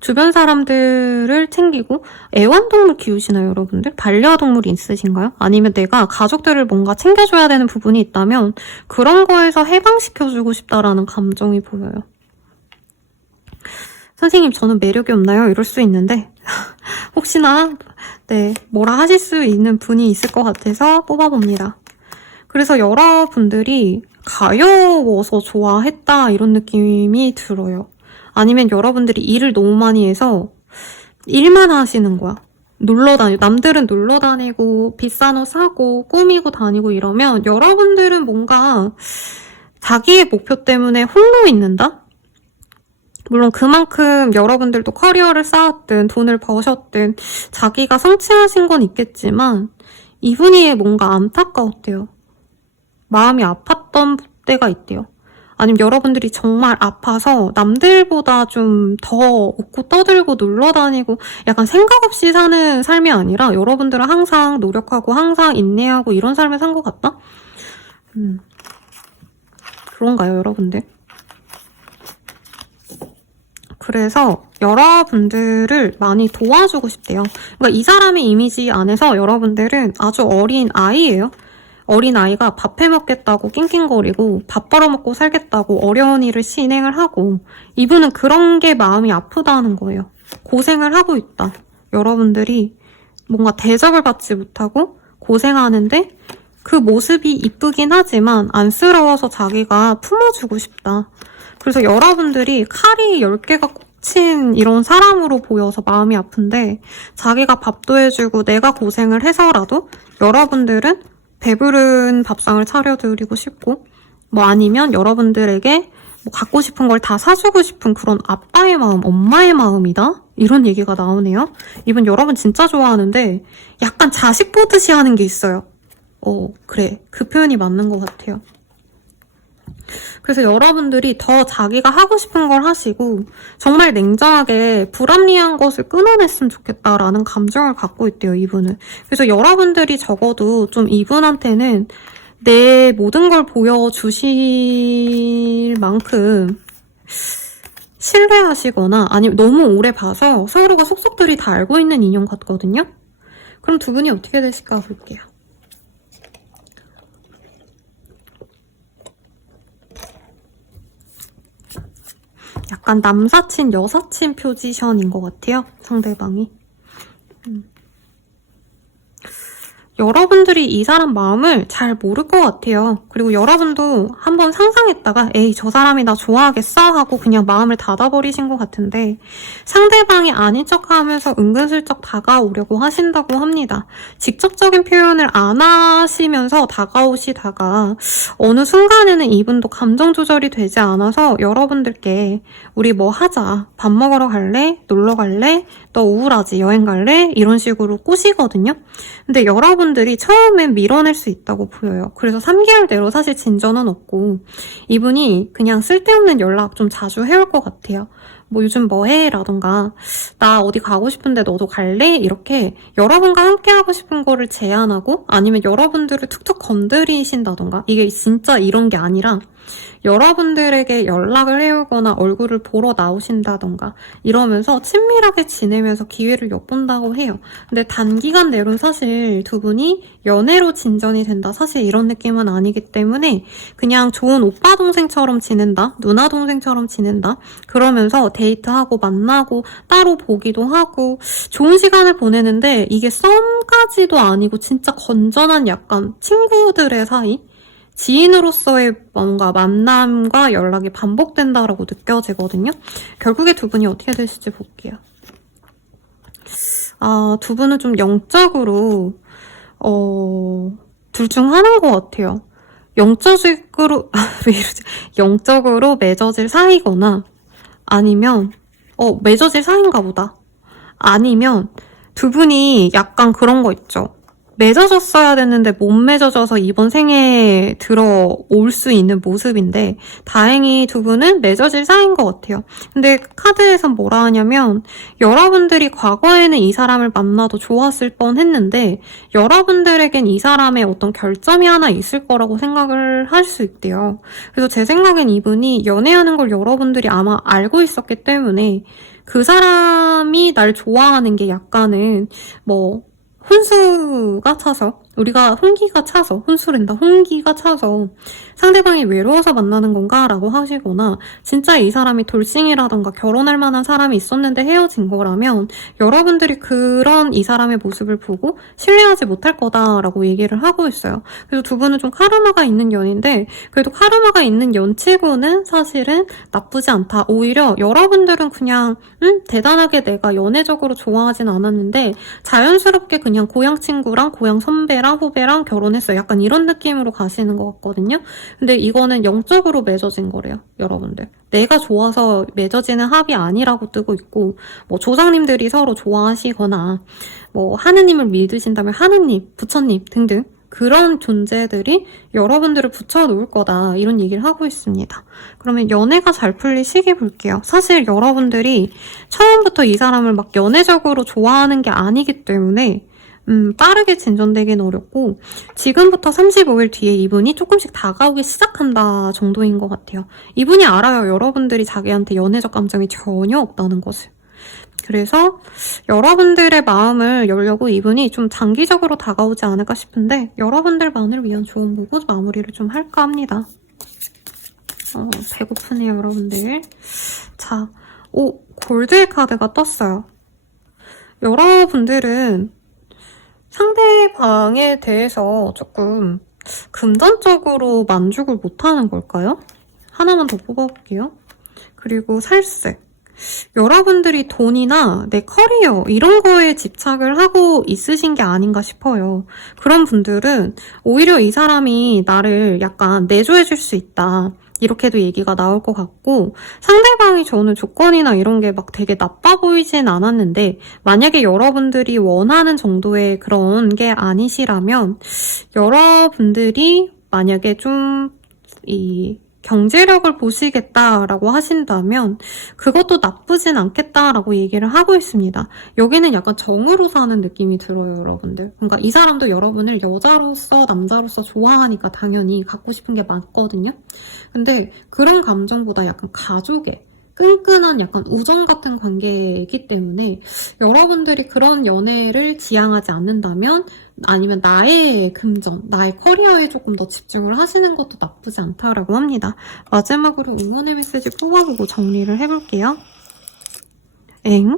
주변 사람들을 챙기고 애완동물 키우시나요, 여러분들? 반려동물이 있으신가요? 아니면 내가 가족들을 뭔가 챙겨줘야 되는 부분이 있다면 그런 거에서 해방시켜주고 싶다라는 감정이 보여요. 선생님, 저는 매력이 없나요? 이럴 수 있는데 혹시나 뭐라 하실 수 있는 분이 있을 것 같아서 뽑아봅니다. 그래서 여러분들이 가여워서 좋아했다 이런 느낌이 들어요. 아니면 여러분들이 일을 너무 많이 해서 일만 하시는 거야. 남들은 놀러 다니고 비싼 옷 사고 꾸미고 다니고 이러면 여러분들은 뭔가 자기의 목표 때문에 홀로 있는다? 물론 그만큼 여러분들도 커리어를 쌓았든 돈을 버셨든 자기가 성취하신 건 있겠지만 이분이 뭔가 안타까웠대요. 마음이 아팠던 때가 있대요. 아니면 여러분들이 정말 아파서 남들보다 좀 더 웃고 떠들고 놀러 다니고 약간 생각 없이 사는 삶이 아니라 여러분들은 항상 노력하고 항상 인내하고 이런 삶을 산 것 같다? 그런가요, 여러분들? 그래서 여러분들을 많이 도와주고 싶대요. 그러니까 이 사람의 이미지 안에서 여러분들은 아주 어린 아이예요. 어린 아이가 밥 해먹겠다고 낑낑거리고 밥 벌어먹고 살겠다고 어려운 일을 실행을 하고 이분은 그런 게 마음이 아프다는 거예요. 고생을 하고 있다. 여러분들이 뭔가 대접을 받지 못하고 고생하는데 그 모습이 이쁘긴 하지만 안쓰러워서 자기가 품어주고 싶다. 그래서 여러분들이 칼이 10개가 꽂힌 이런 사람으로 보여서 마음이 아픈데 자기가 밥도 해주고 내가 고생을 해서라도 여러분들은 배부른 밥상을 차려드리고 싶고 뭐 아니면 여러분들에게 뭐 갖고 싶은 걸 다 사주고 싶은 그런 아빠의 마음, 엄마의 마음이다? 이런 얘기가 나오네요. 이분 여러분 진짜 좋아하는데 약간 자식 보듯이 하는 게 있어요. 그래. 그 표현이 맞는 것 같아요. 그래서 여러분들이 더 자기가 하고 싶은 걸 하시고 정말 냉정하게 불합리한 것을 끊어냈으면 좋겠다라는 감정을 갖고 있대요, 이분은. 그래서 여러분들이 적어도 좀 이분한테는 내 모든 걸 보여주실 만큼 신뢰하시거나 아니면 너무 오래 봐서 서로가 속속들이 다 알고 있는 인연 같거든요. 그럼 두 분이 어떻게 되실까 볼게요. 약간 약간 남사친, 여사친 포지션인 것 같아요. 상대방이. 여러분들이 이 사람 마음을 잘 모를 것 같아요. 그리고 여러분도 한번 상상했다가 에이 저 사람이 나 좋아하겠어? 하고 그냥 마음을 닫아버리신 것 같은데 상대방이 아닌 척하면서 은근슬쩍 다가오려고 하신다고 합니다. 직접적인 표현을 안 하시면서 다가오시다가 어느 순간에는 이분도 감정 조절이 되지 않아서 여러분들께 우리 뭐 하자, 밥 먹으러 갈래? 놀러 갈래? 너 우울하지? 여행 갈래? 이런 식으로 꼬시거든요. 근데 여러분들이 처음엔 밀어낼 수 있다고 보여요. 그래서 3개월 내로 사실 진전은 없고 이분이 그냥 쓸데없는 연락 좀 자주 해올 것 같아요. 뭐 요즘 뭐 해? 라던가 나 어디 가고 싶은데 너도 갈래? 이렇게 여러분과 함께 하고 싶은 거를 제안하고 아니면 여러분들을 툭툭 건드리신다던가 이게 진짜 이런 게 아니라 여러분들에게 연락을 해오거나 얼굴을 보러 나오신다던가 이러면서 친밀하게 지내면서 기회를 엿본다고 해요. 근데 단기간 내로는 사실 두 분이 연애로 진전이 된다. 사실 이런 느낌은 아니기 때문에 그냥 좋은 오빠 동생처럼 지낸다. 누나 동생처럼 지낸다. 그러면서 데이트하고 만나고 따로 보기도 하고 좋은 시간을 보내는데 이게 썸까지도 아니고 진짜 건전한 약간 친구들의 사이? 지인으로서의 뭔가 만남과 연락이 반복된다라고 느껴지거든요. 결국에 두 분이 어떻게 되실지 볼게요. 두 분은 좀 영적으로 둘 중 하나인 것 같아요. 영적으로 왜 이러지? 영적으로 맺어질 사이거나 아니면 맺어질 사이인가 보다. 아니면 두 분이 약간 그런 거 있죠. 맺어졌어야 됐는데 못 맺어져서 이번 생에 들어올 수 있는 모습인데 다행히 두 분은 맺어질 사이인 것 같아요. 근데 카드에선 뭐라 하냐면 여러분들이 과거에는 이 사람을 만나도 좋았을 뻔했는데 여러분들에겐 이 사람의 어떤 결점이 하나 있을 거라고 생각을 할 수 있대요. 그래서 제 생각엔 이분이 연애하는 걸 여러분들이 아마 알고 있었기 때문에 그 사람이 날 좋아하는 게 약간은 뭐 혼수가 차서 우리가 혼기가 차서 혼수랜다 혼기가 차서 상대방이 외로워서 만나는 건가? 라고 하시거나 진짜 이 사람이 돌싱이라던가 결혼할 만한 사람이 있었는데 헤어진 거라면 여러분들이 그런 이 사람의 모습을 보고 신뢰하지 못할 거다라고 얘기를 하고 있어요. 그래서 두 분은 좀 카르마가 있는 연인데 그래도 카르마가 있는 연치고는 사실은 나쁘지 않다. 오히려 여러분들은 그냥 대단하게 내가 연애적으로 좋아하진 않았는데 자연스럽게 그냥 고향 친구랑 고향 선배랑 후배랑 결혼했어요. 약간 이런 느낌으로 가시는 것 같거든요. 근데 이거는 영적으로 맺어진 거래요. 여러분들. 내가 좋아서 맺어지는 합이 아니라고 뜨고 있고 뭐 조상님들이 서로 좋아하시거나 뭐 하느님을 믿으신다면 하느님, 부처님 등등 그런 존재들이 여러분들을 붙여놓을 거다 이런 얘기를 하고 있습니다. 그러면 연애가 잘 풀릴 시기 볼게요. 사실 여러분들이 처음부터 이 사람을 막 연애적으로 좋아하는 게 아니기 때문에 빠르게 진전되긴 어렵고 지금부터 35일 뒤에 이분이 조금씩 다가오기 시작한다 정도인 것 같아요. 이분이 알아요. 여러분들이 자기한테 연애적 감정이 전혀 없다는 것을. 그래서 여러분들의 마음을 열려고 이분이 좀 장기적으로 다가오지 않을까 싶은데 여러분들만을 위한 좋은 보고 마무리를 좀 할까 합니다. 배고프네요, 여러분들. 자, 골드의 카드가 떴어요. 여러분들은 상대방에 대해서 조금 금전적으로 만족을 못하는 걸까요? 하나만 더 뽑아볼게요. 그리고 살색. 여러분들이 돈이나 내 커리어 이런 거에 집착을 하고 있으신 게 아닌가 싶어요. 그런 분들은 오히려 이 사람이 나를 약간 내조해줄 수 있다. 이렇게도 얘기가 나올 것 같고 상대방이 저는 조건이나 이런 게 막 되게 나빠 보이진 않았는데 만약에 여러분들이 원하는 정도의 그런 게 아니시라면 여러분들이 만약에 좀 경제력을 보시겠다라고 하신다면 그것도 나쁘진 않겠다라고 얘기를 하고 있습니다. 여기는 약간 정으로 사는 느낌이 들어요, 여러분들. 그러니까 이 사람도 여러분을 여자로서 남자로서 좋아하니까 당연히 갖고 싶은 게 많거든요. 근데 그런 감정보다 약간 가족의 끈끈한 약간 우정 같은 관계이기 때문에 여러분들이 그런 연애를 지향하지 않는다면 아니면 나의 금전, 나의 커리어에 조금 더 집중을 하시는 것도 나쁘지 않다라고 합니다. 마지막으로 응원의 메시지 뽑아보고 정리를 해볼게요.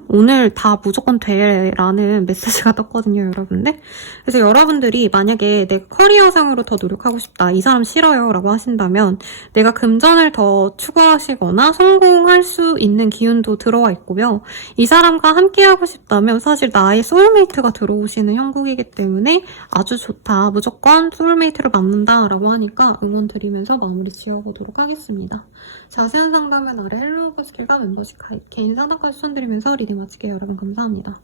오늘 다 무조건 돼라는 메시지가 떴거든요, 여러분들. 그래서 여러분들이 만약에 내 커리어상으로 더 노력하고 싶다, 이 사람 싫어요 라고 하신다면 내가 금전을 더 추구하시거나 성공할 수 있는 기운도 들어와 있고요. 이 사람과 함께하고 싶다면 사실 나의 소울메이트가 들어오시는 형국이기 때문에 아주 좋다, 무조건 소울메이트를 만난다 라고 하니까 응원 드리면서 마무리 지어보도록 하겠습니다. 자세한 상담은 아래 헬로우버 스킬과 멤버십 가입, 개인 상담까지 추천드리면서 리딩 마칠게요. 여러분 감사합니다.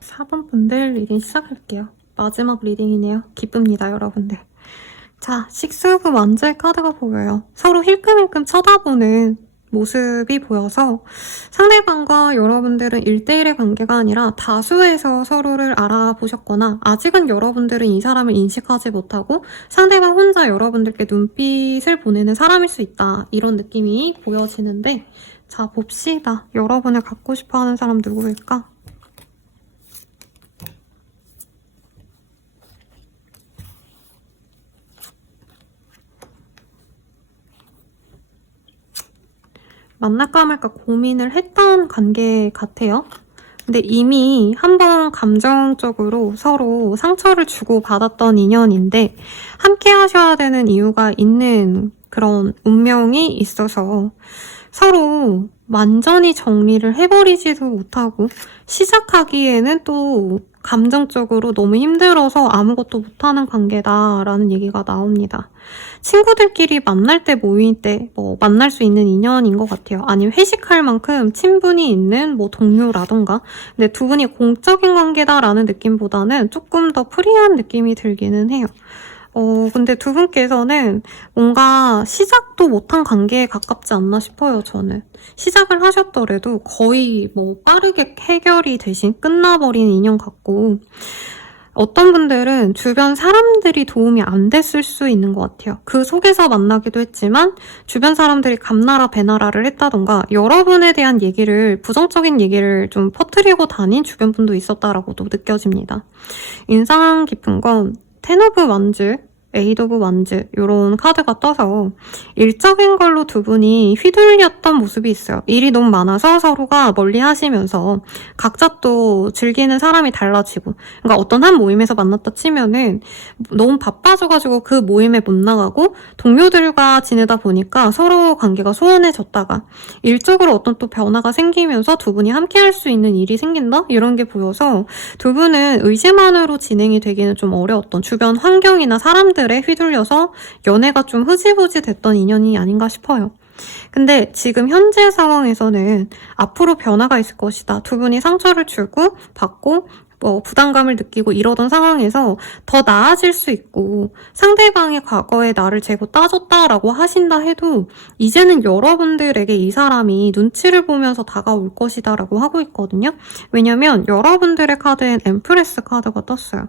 사 번 분들 리딩 시작할게요. 마지막 리딩이네요. 기쁩니다, 여러분들. 자, 식수브 완주의 카드가 보여요. 서로 힐끔힐끔 쳐다보는 모습이 보여서 상대방과 여러분들은 1대1의 관계가 아니라 다수에서 서로를 알아보셨거나 아직은 여러분들은 이 사람을 인식하지 못하고 상대방 혼자 여러분들께 눈빛을 보내는 사람일 수 있다. 이런 느낌이 보여지는데 자, 봅시다. 여러분을 갖고 싶어하는 사람 누구일까? 만날까 말까 고민을 했던 관계 같아요. 근데 이미 한번 감정적으로 서로 상처를 주고받았던 인연인데 함께 하셔야 되는 이유가 있는 그런 운명이 있어서 서로 완전히 정리를 해버리지도 못하고 시작하기에는 또 감정적으로 너무 힘들어서 아무것도 못하는 관계다라는 얘기가 나옵니다. 친구들끼리 만날 때 모일 때 만날 수 있는 인연인 것 같아요. 아니면 회식할 만큼 친분이 있는 동료라던가. 근데 두 분이 공적인 관계다라는 느낌보다는 조금 더 프리한 느낌이 들기는 해요. 근데 두 분께서는 뭔가 시작도 못한 관계에 가깝지 않나 싶어요, 저는. 시작을 하셨더라도 거의 빠르게 해결이 대신 끝나버린 인연 같고, 어떤 분들은 주변 사람들이 도움이 안 됐을 수 있는 것 같아요. 그 속에서 만나기도 했지만 주변 사람들이 감나라 배나라를 했다던가 여러분에 대한 얘기를 부정적인 얘기를 좀 퍼뜨리고 다닌 주변 분도 있었다라고도 느껴집니다. 인상 깊은 건 텐 오브 완즈, 에이드 오브 완즈 이런 카드가 떠서 일적인 걸로 두 분이 휘둘렸던 모습이 있어요. 일이 너무 많아서 서로가 멀리 하시면서 각자 또 즐기는 사람이 달라지고, 그러니까 어떤 한 모임에서 만났다 치면은 너무 바빠져가지고 그 모임에 못 나가고 동료들과 지내다 보니까 서로 관계가 소원해졌다가 일적으로 어떤 또 변화가 생기면서 두 분이 함께 할 수 있는 일이 생긴다? 이런 게 보여서 두 분은 의지만으로 진행이 되기는 좀 어려웠던 주변 환경이나 사람들에 휘둘려서 연애가 좀 흐지부지 됐던 인연이 아닌가 싶어요. 근데 지금 현재 상황에서는 앞으로 변화가 있을 것이다. 두 분이 상처를 주고 받고 부담감을 느끼고 이러던 상황에서 더 나아질 수 있고 상대방이 과거에 나를 재고 따졌다라고 하신다 해도 이제는 여러분들에게 이 사람이 눈치를 보면서 다가올 것이다 라고 하고 있거든요. 왜냐면 여러분들의 카드엔 엠프레스 카드가 떴어요.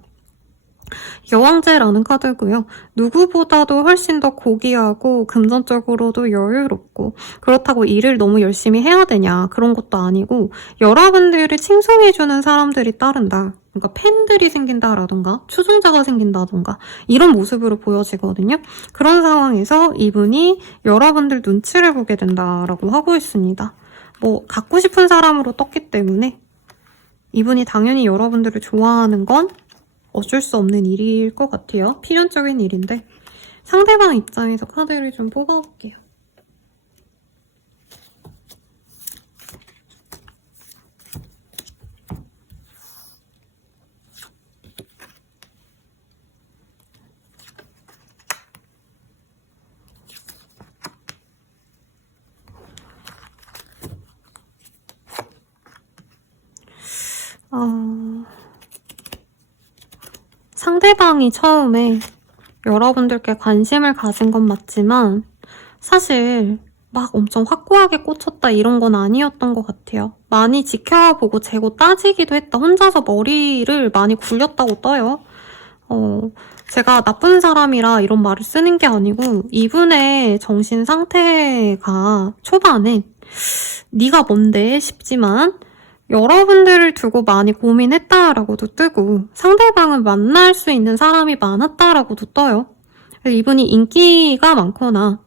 여왕제라는 카드고요. 누구보다도 훨씬 더 고귀하고 금전적으로도 여유롭고 그렇다고 일을 너무 열심히 해야 되냐 그런 것도 아니고 여러분들을 칭송해주는 사람들이 따른다. 그러니까 팬들이 생긴다라던가 추종자가 생긴다던가 이런 모습으로 보여지거든요. 그런 상황에서 이분이 여러분들 눈치를 보게 된다라고 하고 있습니다. 갖고 싶은 사람으로 떴기 때문에 이분이 당연히 여러분들을 좋아하는 건 어쩔 수 없는 일일 것 같아요. 필연적인 일인데 상대방 입장에서 카드를 좀 뽑아볼게요. 상대방이 처음에 여러분들께 관심을 가진 건 맞지만 사실 막 엄청 확고하게 꽂혔다 이런 건 아니었던 것 같아요. 많이 지켜보고 재고 따지기도 했다. 혼자서 머리를 많이 굴렸다고 떠요. 제가 나쁜 사람이라 이런 말을 쓰는 게 아니고 이분의 정신 상태가 초반에 네가 뭔데 싶지만 여러분들을 두고 많이 고민했다라고도 뜨고 상대방을 만날 수 있는 사람이 많았다라고도 떠요. 이분이 인기가 많거나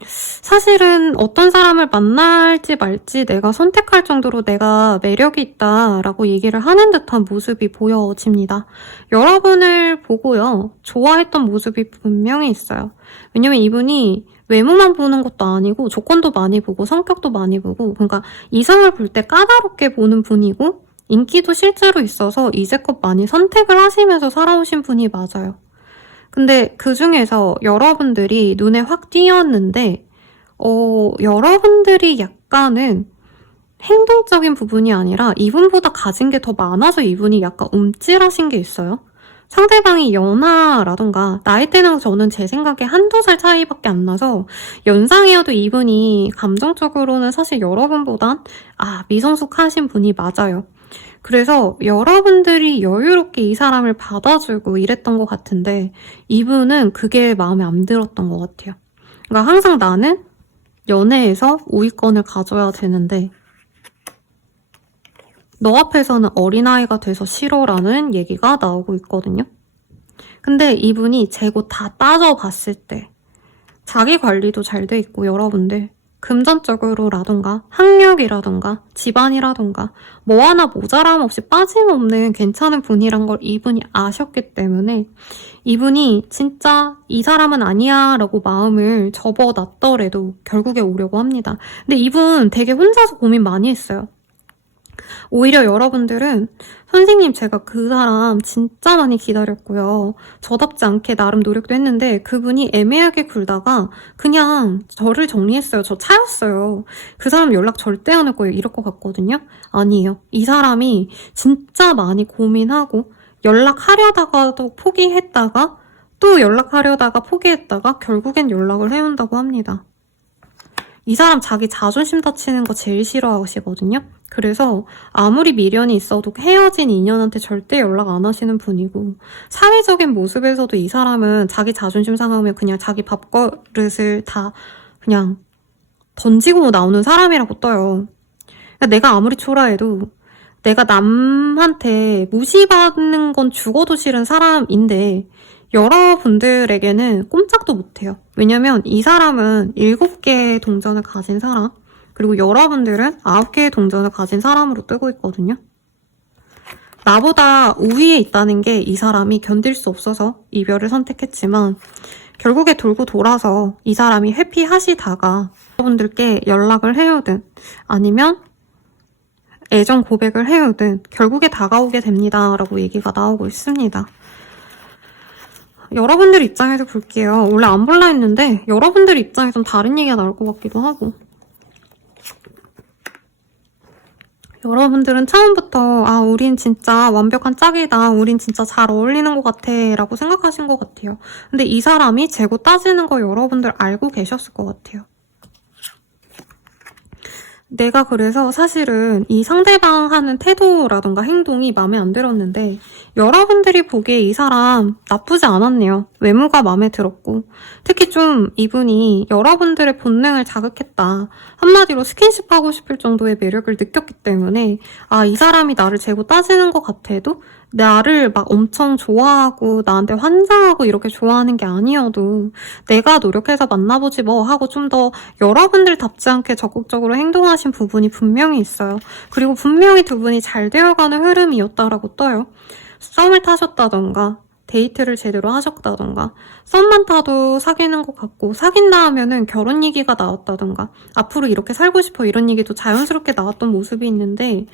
사실은 어떤 사람을 만날지 말지 내가 선택할 정도로 내가 매력이 있다라고 얘기를 하는 듯한 모습이 보여집니다. 여러분을 보고요. 좋아했던 모습이 분명히 있어요. 왜냐면 이분이 외모만 보는 것도 아니고 조건도 많이 보고 성격도 많이 보고 그러니까 이성을 볼 때 까다롭게 보는 분이고 인기도 실제로 있어서 이제껏 많이 선택을 하시면서 살아오신 분이 맞아요. 근데 그 중에서 여러분들이 눈에 확 띄었는데 여러분들이 약간은 행동적인 부분이 아니라 이분보다 가진 게 더 많아서 이분이 약간 움찔하신 게 있어요. 상대방이 연하라던가 나이대는 저는 제 생각에 한두 살 차이밖에 안 나서 연상이어도 이분이 감정적으로는 사실 여러분보단 미성숙하신 분이 맞아요. 그래서 여러분들이 여유롭게 이 사람을 받아주고 이랬던 것 같은데 이분은 그게 마음에 안 들었던 것 같아요. 그러니까 항상 나는 연애에서 우위권을 가져야 되는데 너 앞에서는 어린아이가 돼서 싫어라는 얘기가 나오고 있거든요. 근데 이분이 재고 다 따져봤을 때 자기 관리도 잘 돼 있고 여러분들 금전적으로라던가 학력이라던가 집안이라던가 뭐 하나 모자람 없이 빠짐없는 괜찮은 분이란 걸 이분이 아셨기 때문에 이분이 진짜 이 사람은 아니야 라고 마음을 접어놨더라도 결국에 오려고 합니다. 근데 이분 되게 혼자서 고민 많이 했어요. 오히려 여러분들은 선생님 제가 그 사람 진짜 많이 기다렸고요. 저답지 않게 나름 노력도 했는데 그분이 애매하게 굴다가 그냥 저를 정리했어요. 저 차였어요. 그 사람 연락 절대 안 할 거예요. 이럴 것 같거든요. 아니에요. 이 사람이 진짜 많이 고민하고 연락하려다가도 포기했다가 또 연락하려다가 포기했다가 결국엔 연락을 해온다고 합니다. 이 사람 자기 자존심 다치는 거 제일 싫어하시거든요. 그래서 아무리 미련이 있어도 헤어진 인연한테 절대 연락 안 하시는 분이고 사회적인 모습에서도 이 사람은 자기 자존심 상하면 그냥 자기 밥그릇을 다 그냥 던지고 나오는 사람이라고 떠요. 그러니까 내가 아무리 초라해도 내가 남한테 무시받는 건 죽어도 싫은 사람인데 여러분들에게는 꼼짝도 못해요. 왜냐면 이 사람은 7개의 동전을 가진 사람, 그리고 여러분들은 9개의 동전을 가진 사람으로 뜨고 있거든요. 나보다 우위에 있다는 게 이 사람이 견딜 수 없어서 이별을 선택했지만 결국에 돌고 돌아서 이 사람이 회피하시다가 여러분들께 연락을 해오든 아니면 애정 고백을 해오든 결국에 다가오게 됩니다 라고 얘기가 나오고 있습니다. 여러분들 입장에서 볼게요. 원래 안 볼라 했는데 여러분들 입장에선 다른 얘기가 나올 것 같기도 하고 여러분들은 처음부터 우린 진짜 완벽한 짝이다. 우린 진짜 잘 어울리는 것 같아 라고 생각하신 것 같아요. 근데 이 사람이 재고 따지는 거 여러분들 알고 계셨을 것 같아요. 내가 그래서 사실은 이 상대방 하는 태도라던가 행동이 마음에 안 들었는데 여러분들이 보기에 이 사람 나쁘지 않았네요. 외모가 마음에 들었고 특히 좀 이분이 여러분들의 본능을 자극했다. 한마디로 스킨십 하고 싶을 정도의 매력을 느꼈기 때문에 이 사람이 나를 재고 따지는 것 같아도 나를 막 엄청 좋아하고 나한테 환장하고 이렇게 좋아하는 게 아니어도 내가 노력해서 만나보지 뭐 하고 좀 더 여러분들답지 않게 적극적으로 행동하신 부분이 분명히 있어요. 그리고 분명히 두 분이 잘 되어가는 흐름이었다라고 떠요. 썸을 타셨다던가 데이트를 제대로 하셨다던가 썸만 타도 사귀는 것 같고 사귄다 하면은 결혼 얘기가 나왔다던가 앞으로 이렇게 살고 싶어 이런 얘기도 자연스럽게 나왔던 모습이 있는데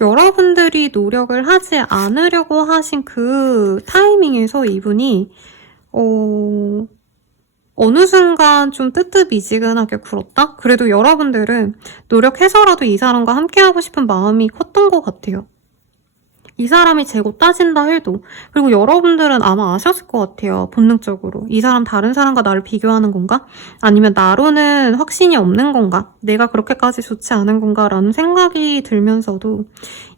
여러분들이 노력을 하지 않으려고 하신 그 타이밍에서 이분이 어느 순간 좀 뜨뜻미지근하게 굴었다? 그래도 여러분들은 노력해서라도 이 사람과 함께하고 싶은 마음이 컸던 것 같아요. 이 사람이 재고 따진다 해도 그리고 여러분들은 아마 아셨을 것 같아요. 본능적으로 이 사람 다른 사람과 나를 비교하는 건가? 아니면 나로는 확신이 없는 건가? 내가 그렇게까지 좋지 않은 건가? 라는 생각이 들면서도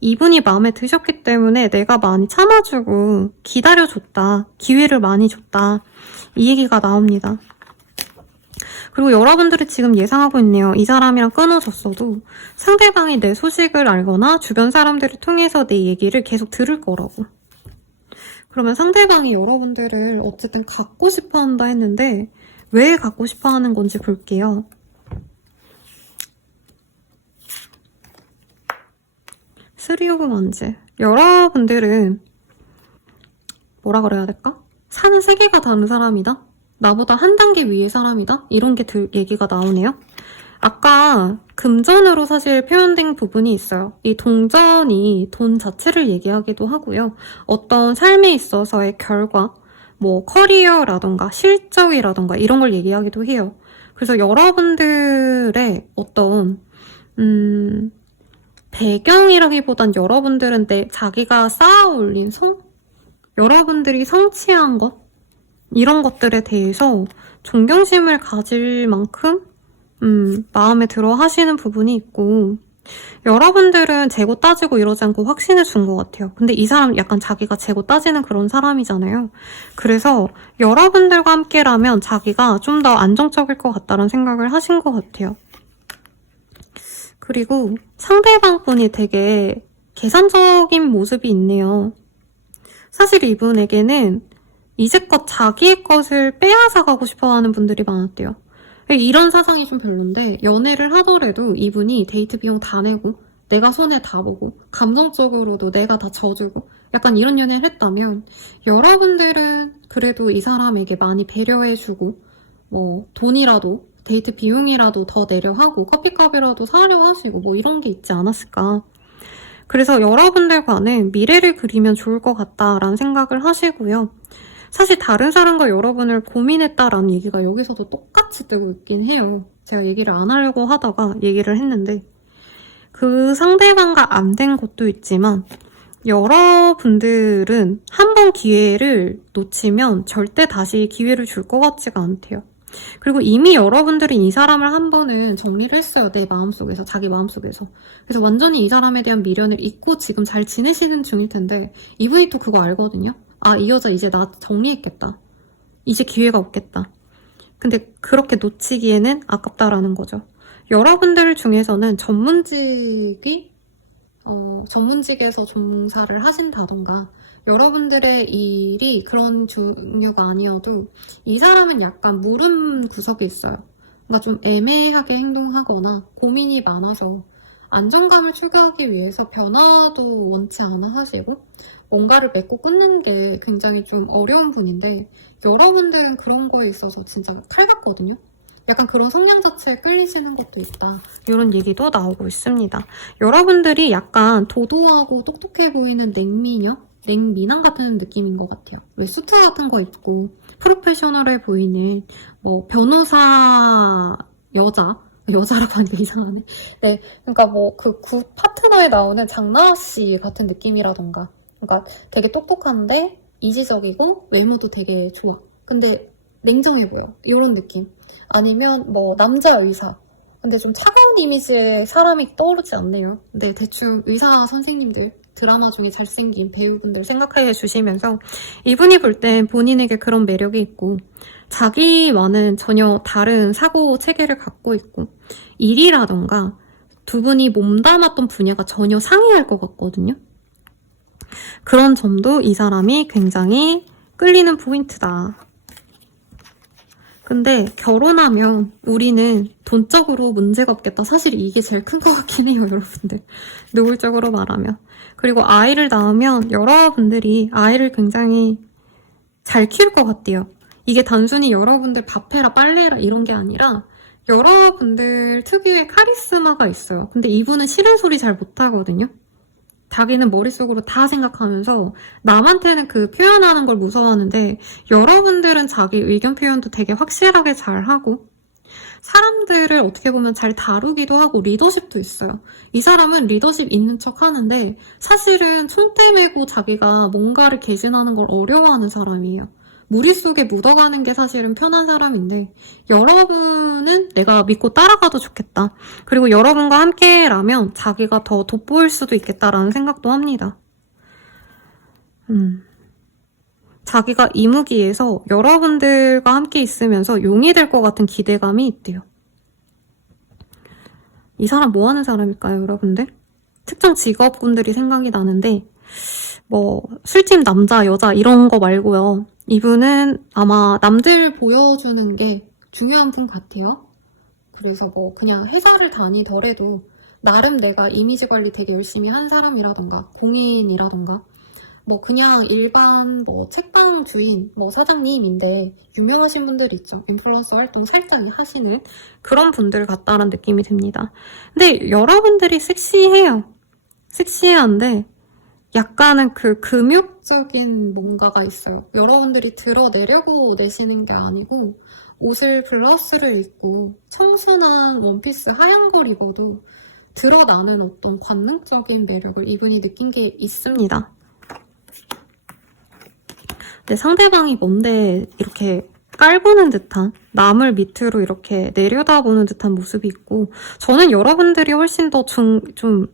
이분이 마음에 드셨기 때문에 내가 많이 참아주고 기다려줬다. 기회를 많이 줬다. 이 얘기가 나옵니다. 그리고 여러분들이 지금 예상하고 있네요. 이 사람이랑 끊어졌어도 상대방이 내 소식을 알거나 주변 사람들을 통해서 내 얘기를 계속 들을 거라고. 그러면 상대방이 여러분들을 어쨌든 갖고 싶어 한다 했는데 왜 갖고 싶어 하는 건지 볼게요. 쓰리 오브 원즈. 여러분들은 뭐라 그래야 될까? 사는 세계가 다른 사람이다? 나보다 한 단계 위의 사람이다? 이런 게 얘기가 나오네요. 아까 금전으로 사실 표현된 부분이 있어요. 이 동전이 돈 자체를 얘기하기도 하고요. 어떤 삶에 있어서의 결과, 뭐 커리어라던가 실적이라던가 이런 걸 얘기하기도 해요. 그래서 여러분들의 어떤 배경이라기보단 여러분들은 자기가 쌓아 올린 여러분들이 성취한 것 이런 것들에 대해서 존경심을 가질 만큼 마음에 들어 하시는 부분이 있고 여러분들은 재고 따지고 이러지 않고 확신을 준 것 같아요. 근데 이 사람 약간 자기가 재고 따지는 그런 사람이잖아요. 그래서 여러분들과 함께라면 자기가 좀 더 안정적일 것 같다는 생각을 하신 것 같아요. 그리고 상대방 분이 되게 계산적인 모습이 있네요. 사실 이분에게는 이제껏 자기의 것을 빼앗아 가고 싶어 하는 분들이 많았대요. 이런 사상이 좀 별론데 연애를 하더라도 이분이 데이트 비용 다 내고 내가 손해 다 보고 감정적으로도 내가 다 져주고 약간 이런 연애를 했다면 여러분들은 그래도 이 사람에게 많이 배려해주고 뭐 돈이라도 데이트 비용이라도 더 내려 하고 커피값이라도 사려 하시고 뭐 이런 게 있지 않았을까. 그래서 여러분들 간에 미래를 그리면 좋을 것 같다라는 생각을 하시고요. 사실 다른 사람과 여러분을 고민했다라는 얘기가 여기서도 똑같이 뜨고 있긴 해요. 제가 얘기를 안 하려고 하다가 얘기를 했는데 그 상대방과 안 된 것도 있지만 여러분들은 한 번 기회를 놓치면 절대 다시 기회를 줄 것 같지가 않대요. 그리고 이미 여러분들은 이 사람을 한 번은 정리를 했어요. 내 마음속에서, 자기 마음속에서. 그래서 완전히 이 사람에 대한 미련을 잊고 지금 잘 지내시는 중일 텐데 이분이 또 그거 알거든요. 아, 이 여자 이제 나 정리했겠다. 이제 기회가 없겠다. 근데 그렇게 놓치기에는 아깝다라는 거죠. 여러분들 중에서는 전문직에서 종사를 하신다던가 여러분들의 일이 그런 종류가 아니어도 이 사람은 약간 무름 구석이 있어요. 그러니까 좀 애매하게 행동하거나 고민이 많아서 안정감을 추구하기 위해서 변화도 원치 않아 하시고 뭔가를 맺고 끊는 게 굉장히 좀 어려운 분인데 여러분들은 그런 거에 있어서 진짜 칼 같거든요. 약간 그런 성향 자체에 끌리시는 것도 있다. 이런 얘기도 나오고 있습니다. 여러분들이 약간 도도하고 똑똑해 보이는 냉미남 같은 느낌인 것 같아요. 왜 수트 같은 거 입고 프로페셔널해 보이는 뭐 변호사 여자라고 하니까 이상하네. 네, 그러니까 뭐 그 굿 파트너에 나오는 장나라 씨 같은 느낌이라던가. 그러니까 되게 똑똑한데 이지적이고 외모도 되게 좋아. 근데 냉정해 보여. 이런 느낌. 아니면 뭐 남자 의사. 근데 좀 차가운 이미지의 사람이 떠오르지 않네요. 근데 대충 의사 선생님들 드라마 중에 잘생긴 배우분들 생각해 주시면서 이분이 볼 땐 본인에게 그런 매력이 있고 자기와는 전혀 다른 사고 체계를 갖고 있고 일이라던가 두 분이 몸담았던 분야가 전혀 상이할 것 같거든요. 그런 점도 이 사람이 굉장히 끌리는 포인트다. 근데 결혼하면 우리는 돈적으로 문제가 없겠다. 사실 이게 제일 큰 것 같긴 해요, 여러분들. 노골적으로 말하면. 그리고 아이를 낳으면 여러분들이 아이를 굉장히 잘 키울 것 같아요. 이게 단순히 여러분들 밥해라, 빨래해라 이런 게 아니라 여러분들 특유의 카리스마가 있어요. 근데 이분은 싫은 소리 잘 못하거든요. 자기는 머릿속으로 다 생각하면서 남한테는 그 표현하는 걸 무서워하는데 여러분들은 자기 의견 표현도 되게 확실하게 잘하고 사람들을 어떻게 보면 잘 다루기도 하고 리더십도 있어요. 이 사람은 리더십 있는 척 하는데 사실은 총대 메고 자기가 뭔가를 개진하는 걸 어려워하는 사람이에요. 무리 속에 묻어가는 게 사실은 편한 사람인데 여러분은 내가 믿고 따라가도 좋겠다. 그리고 여러분과 함께라면 자기가 더 돋보일 수도 있겠다라는 생각도 합니다. 자기가 이무기에서 여러분들과 함께 있으면서 용이 될 것 같은 기대감이 있대요. 이 사람 뭐 하는 사람일까요, 여러분들? 특정 직업군들이 생각이 나는데 뭐 술집 남자, 여자 이런 거 말고요. 이분은 아마 남들 보여주는 게 중요한 분 같아요. 그래서 뭐 그냥 회사를 다니더라도 나름 내가 이미지 관리 되게 열심히 한 사람이라던가 공인이라던가 뭐 그냥 일반 뭐 책방 주인, 뭐 사장님인데 유명하신 분들 있죠. 인플루언서 활동 살짝 하시는 그런 분들 같다는 느낌이 듭니다. 근데 여러분들이 섹시해요. 섹시한데 약간은 그 금욕적인 뭔가가 있어요. 여러분들이 드러내려고 내시는 게 아니고 옷을 블라우스를 입고 청순한 원피스 하얀 걸 입어도 드러나는 어떤 관능적인 매력을 이분이 느낀 게 있습니다. 근데 상대방이 뭔데 이렇게 깔보는 듯한 남을 밑으로 이렇게 내려다보는 듯한 모습이 있고 저는 여러분들이 훨씬 더 좀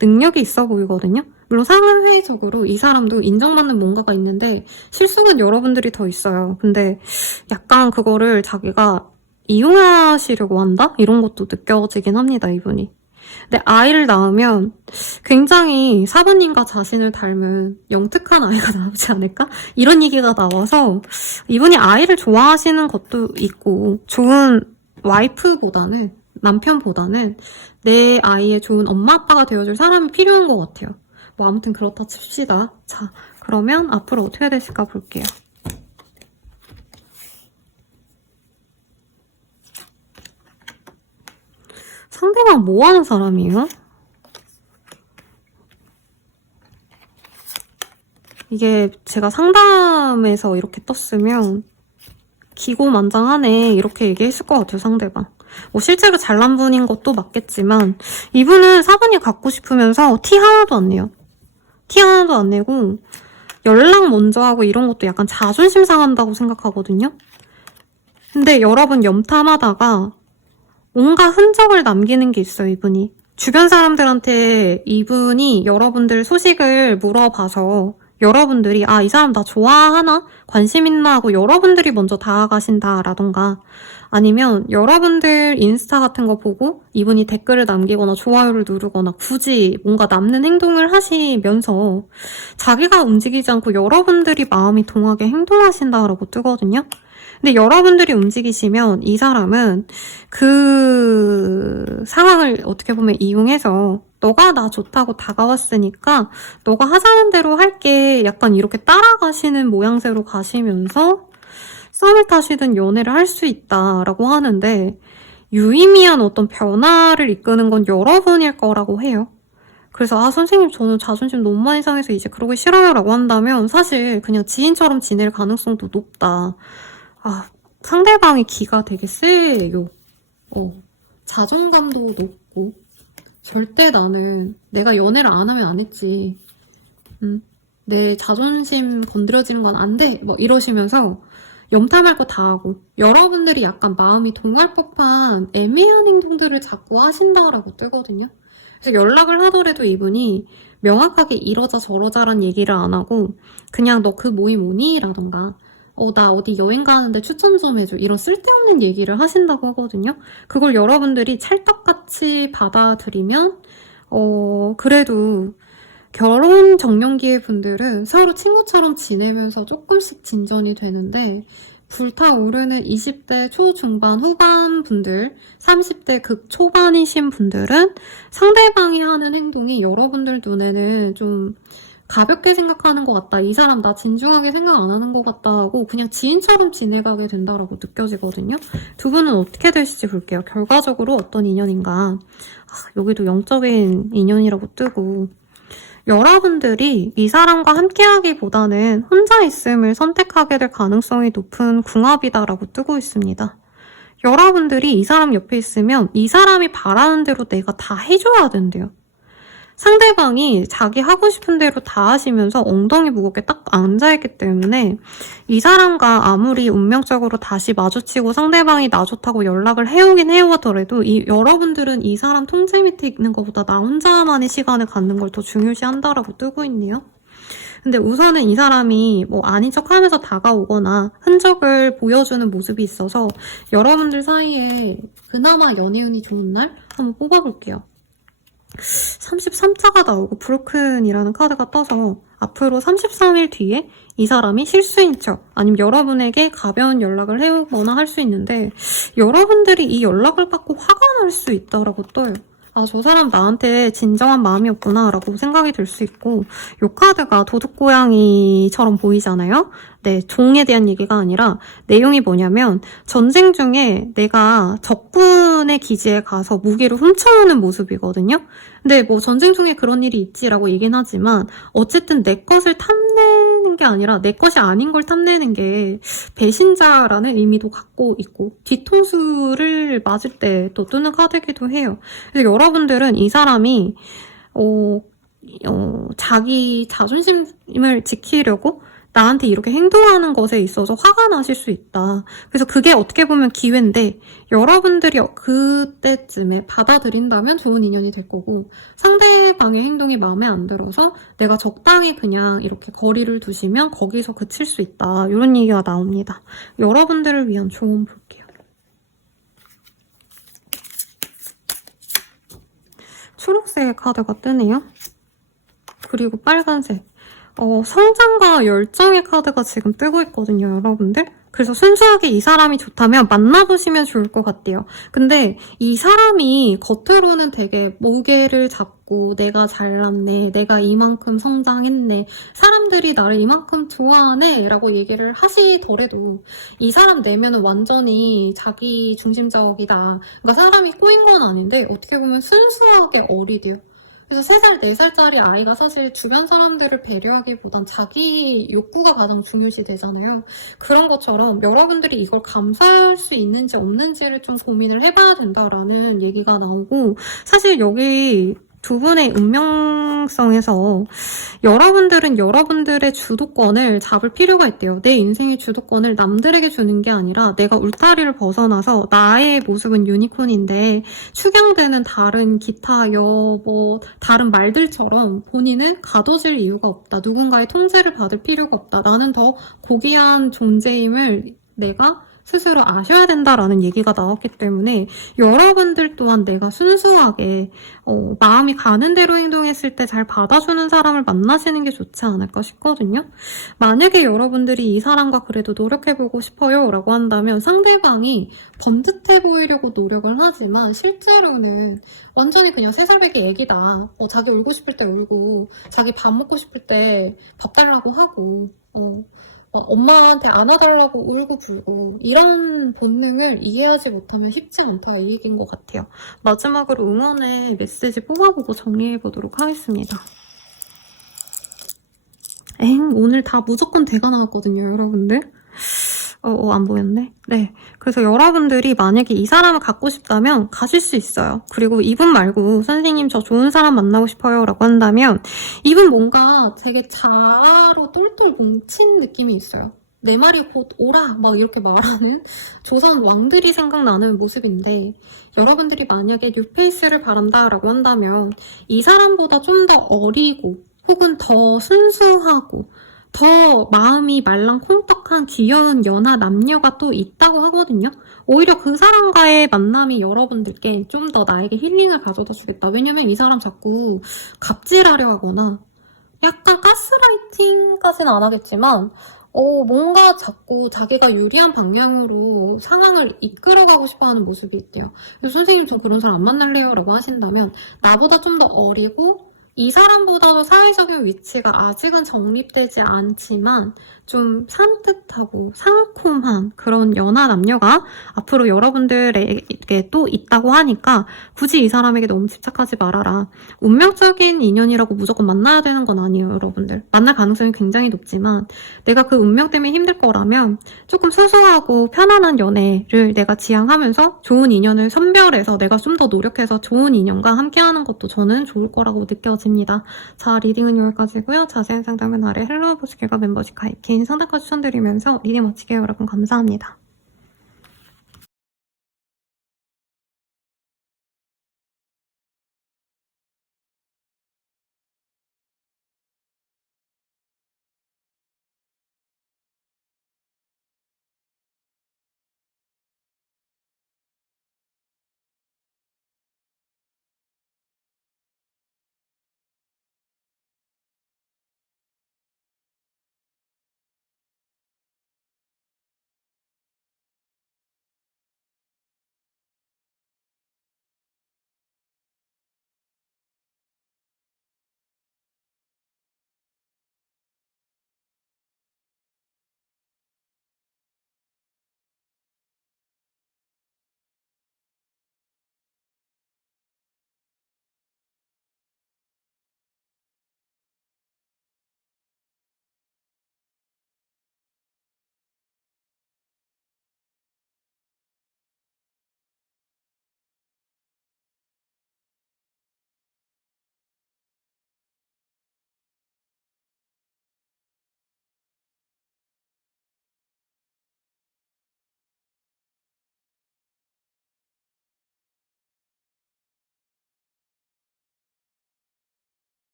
능력이 있어 보이거든요. 물론 사회적으로 이 사람도 인정받는 뭔가가 있는데 실속은 여러분들이 더 있어요. 근데 약간 그거를 자기가 이용하시려고 한다? 이런 것도 느껴지긴 합니다, 이분이. 근데 아이를 낳으면 굉장히 사부님과 자신을 닮은 영특한 아이가 나오지 않을까? 이런 얘기가 나와서 이분이 아이를 좋아하시는 것도 있고 좋은 와이프보다는, 남편보다는 내 아이의 좋은 엄마 아빠가 되어줄 사람이 필요한 것 같아요. 뭐 아무튼 그렇다 칩시다. 자, 그러면 앞으로 어떻게 되실까 볼게요. 상대방 뭐 하는 사람이에요? 이게 제가 상담에서 이렇게 떴으면 기고만장하네 이렇게 얘기했을 것 같아요, 상대방. 뭐 실제로 잘난 분인 것도 맞겠지만 이분은 사분이 갖고 싶으면서 티 하나도 안 내요. 티 하나도 안 내고 연락 먼저 하고 이런 것도 약간 자존심 상한다고 생각하거든요. 근데 여러분 염탐하다가 뭔가 흔적을 남기는 게 있어요, 이분이. 주변 사람들한테 이분이 여러분들 소식을 물어봐서 여러분들이 아, 이 사람 나 좋아하나? 관심 있나? 하고 여러분들이 먼저 다가가신다라던가 아니면 여러분들 인스타 같은 거 보고 이분이 댓글을 남기거나 좋아요를 누르거나 굳이 뭔가 남는 행동을 하시면서 자기가 움직이지 않고 여러분들이 마음이 동하게 행동하신다라고 뜨거든요. 근데 여러분들이 움직이시면 이 사람은 그 상황을 어떻게 보면 이용해서 너가 나 좋다고 다가왔으니까 너가 하자는 대로 할게 약간 이렇게 따라가시는 모양새로 가시면서 썸을 타시든 연애를 할 수 있다라고 하는데 유의미한 어떤 변화를 이끄는 건 여러분일 거라고 해요. 그래서 아 선생님 저는 자존심 너무 많이 상해서 이제 그러기 싫어요 라고 한다면 사실 그냥 지인처럼 지낼 가능성도 높다. 아, 상대방의 기가 되게 세요. 자존감도 높고 절대 나는 내가 연애를 안 하면 안 했지. 내 자존심 건드려지는 건 안 돼. 뭐 이러시면서 염탐할 거 다 하고 여러분들이 약간 마음이 동할 법한 애매한 행동들을 자꾸 하신다라고 뜨거든요. 그래서 연락을 하더라도 이분이 명확하게 이러자 저러자란 얘기를 안 하고 그냥 너 그 모임 오니? 라던가 나 어디 여행 가는데 추천 좀 해줘. 이런 쓸데없는 얘기를 하신다고 하거든요. 그걸 여러분들이 찰떡같이 받아들이면 그래도 결혼 정년기의 분들은 서로 친구처럼 지내면서 조금씩 진전이 되는데 불타오르는 20대 초중반 후반 분들, 30대 극초반이신 분들은 상대방이 하는 행동이 여러분들 눈에는 좀 가볍게 생각하는 것 같다. 이 사람 나 진중하게 생각 안 하는 것 같다 하고 그냥 지인처럼 지내가게 된다라고 느껴지거든요. 두 분은 어떻게 되실지 볼게요. 결과적으로 어떤 인연인가. 여기도 영적인 인연이라고 뜨고 여러분들이 이 사람과 함께하기보다는 혼자 있음을 선택하게 될 가능성이 높은 궁합이다라고 뜨고 있습니다. 여러분들이 이 사람 옆에 있으면 이 사람이 바라는 대로 내가 다 해줘야 된대요. 상대방이 자기 하고 싶은 대로 다 하시면서 엉덩이 무겁게 딱 앉아있기 때문에 이 사람과 아무리 운명적으로 다시 마주치고 상대방이 나 좋다고 연락을 해오긴 해오더라도 여러분들은 이 사람 통제 밑에 있는 것보다 나 혼자만의 시간을 갖는 걸 더 중요시한다라고 뜨고 있네요. 근데 우선은 이 사람이 뭐 아닌 척 하면서 다가오거나 흔적을 보여주는 모습이 있어서 여러분들 사이에 그나마 연애운이 좋은 날 한번 뽑아볼게요. 33자가 나오고 브로큰이라는 카드가 떠서 앞으로 33일 뒤에 이 사람이 실수인 척 아니면 여러분에게 가벼운 연락을 해오거나 할 수 있는데 여러분들이 이 연락을 받고 화가 날 수 있다라고 떠요. 아, 저 사람 나한테 진정한 마음이었구나 라고 생각이 들 수 있고 이 카드가 도둑고양이처럼 보이잖아요. 네, 종에 대한 얘기가 아니라 내용이 뭐냐면 전쟁 중에 내가 적군의 기지에 가서 무기를 훔쳐오는 모습이거든요. 근데 뭐 전쟁 중에 그런 일이 있지라고 얘기는 하지만 어쨌든 내 것을 탐내는 게 아니라 내 것이 아닌 걸 탐내는 게 배신자라는 의미도 갖고 있고 뒤통수를 맞을 때 또 뜨는 카드이기도 해요. 그래서 여러분들은 이 사람이 자기 자존심을 지키려고 나한테 이렇게 행동하는 것에 있어서 화가 나실 수 있다. 그래서 그게 어떻게 보면 기회인데 여러분들이 그때쯤에 받아들인다면 좋은 인연이 될 거고 상대방의 행동이 마음에 안 들어서 내가 적당히 그냥 이렇게 거리를 두시면 거기서 그칠 수 있다. 이런 얘기가 나옵니다. 여러분들을 위한 조언 볼게요. 초록색 카드가 뜨네요. 그리고 빨간색. 성장과 열정의 카드가 지금 뜨고 있거든요, 여러분들. 그래서 순수하게 이 사람이 좋다면 만나보시면 좋을 것 같아요. 근데 이 사람이 겉으로는 되게 무게를 잡고 내가 잘났네, 내가 이만큼 성장했네, 사람들이 나를 이만큼 좋아하네 라고 얘기를 하시더라도 이 사람 내면은 완전히 자기 중심적이다. 그러니까 사람이 꼬인 건 아닌데 어떻게 보면 순수하게 어리대요. 그래서 3살, 4살짜리 아이가 사실 주변 사람들을 배려하기보단 자기 욕구가 가장 중요시 되잖아요. 그런 것처럼 여러분들이 이걸 감수할 수 있는지 없는지를 좀 고민을 해봐야 된다라는 얘기가 나오고, 사실 여기 두 분의 운명성에서 여러분들은 여러분들의 주도권을 잡을 필요가 있대요. 내 인생의 주도권을 남들에게 주는 게 아니라 내가 울타리를 벗어나서 나의 모습은 유니콘인데 축양되는 다른 기타 다른 말들처럼 본인은 가둬질 이유가 없다. 누군가의 통제를 받을 필요가 없다. 나는 더 고귀한 존재임을 내가 스스로 아셔야 된다라는 얘기가 나왔기 때문에 여러분들 또한 내가 순수하게 마음이 가는 대로 행동했을 때 잘 받아주는 사람을 만나시는 게 좋지 않을까 싶거든요. 만약에 여러분들이 이 사람과 그래도 노력해보고 싶어요 라고 한다면 상대방이 번듯해 보이려고 노력을 하지만 실제로는 완전히 그냥 3살밖에 애기다. 자기 울고 싶을 때 울고 자기 밥 먹고 싶을 때 밥 달라고 하고 엄마한테 안아달라고 울고 불고 이런 본능을 이해하지 못하면 쉽지 않다가 이 얘기인 것 같아요. 마지막으로 응원의 메시지 뽑아보고 정리해보도록 하겠습니다. 오늘 다 무조건 대가 나왔거든요, 여러분들. 안 보였네? 네. 그래서 여러분들이 만약에 이 사람을 갖고 싶다면 가질 수 있어요. 그리고 이분 말고 선생님 저 좋은 사람 만나고 싶어요 라고 한다면 이분 뭔가 되게 자아로 똘똘 뭉친 느낌이 있어요. 내 말이 곧 오라 막 이렇게 말하는 조선 왕들이 생각나는 모습인데, 여러분들이 만약에 뉴페이스를 바란다 라고 한다면 이 사람보다 좀 더 어리고 혹은 더 순수하고 더 마음이 말랑콩떡한 귀여운 연하 남녀가 또 있다고 하거든요. 오히려 그 사람과의 만남이 여러분들께 좀 더 나에게 힐링을 가져다 주겠다. 왜냐면 이 사람 자꾸 갑질하려 하거나 약간 가스라이팅까지는 안 하겠지만 뭔가 자꾸 자기가 유리한 방향으로 상황을 이끌어가고 싶어하는 모습이 있대요. 그래서 선생님 저 그런 사람 안 만날래요 라고 하신다면 나보다 좀 더 어리고 이 사람보다 사회적인 위치가 아직은 정립되지 않지만 좀 산뜻하고 상콤한 그런 연하 남녀가 앞으로 여러분들에게 또 있다고 하니까 굳이 이 사람에게 너무 집착하지 말아라. 운명적인 인연이라고 무조건 만나야 되는 건 아니에요, 여러분들. 만날 가능성이 굉장히 높지만 내가 그 운명 때문에 힘들 거라면 조금 소소하고 편안한 연애를 내가 지향하면서 좋은 인연을 선별해서 내가 좀 더 노력해서 좋은 인연과 함께하는 것도 저는 좋을 거라고 느껴집니다. 자, 리딩은 여기까지고요. 자세한 상담은 아래 헬로우 보스길과 멤버십 가입 개인 상담과 추천드리면서 리딩 마치게요. 여러분 감사합니다.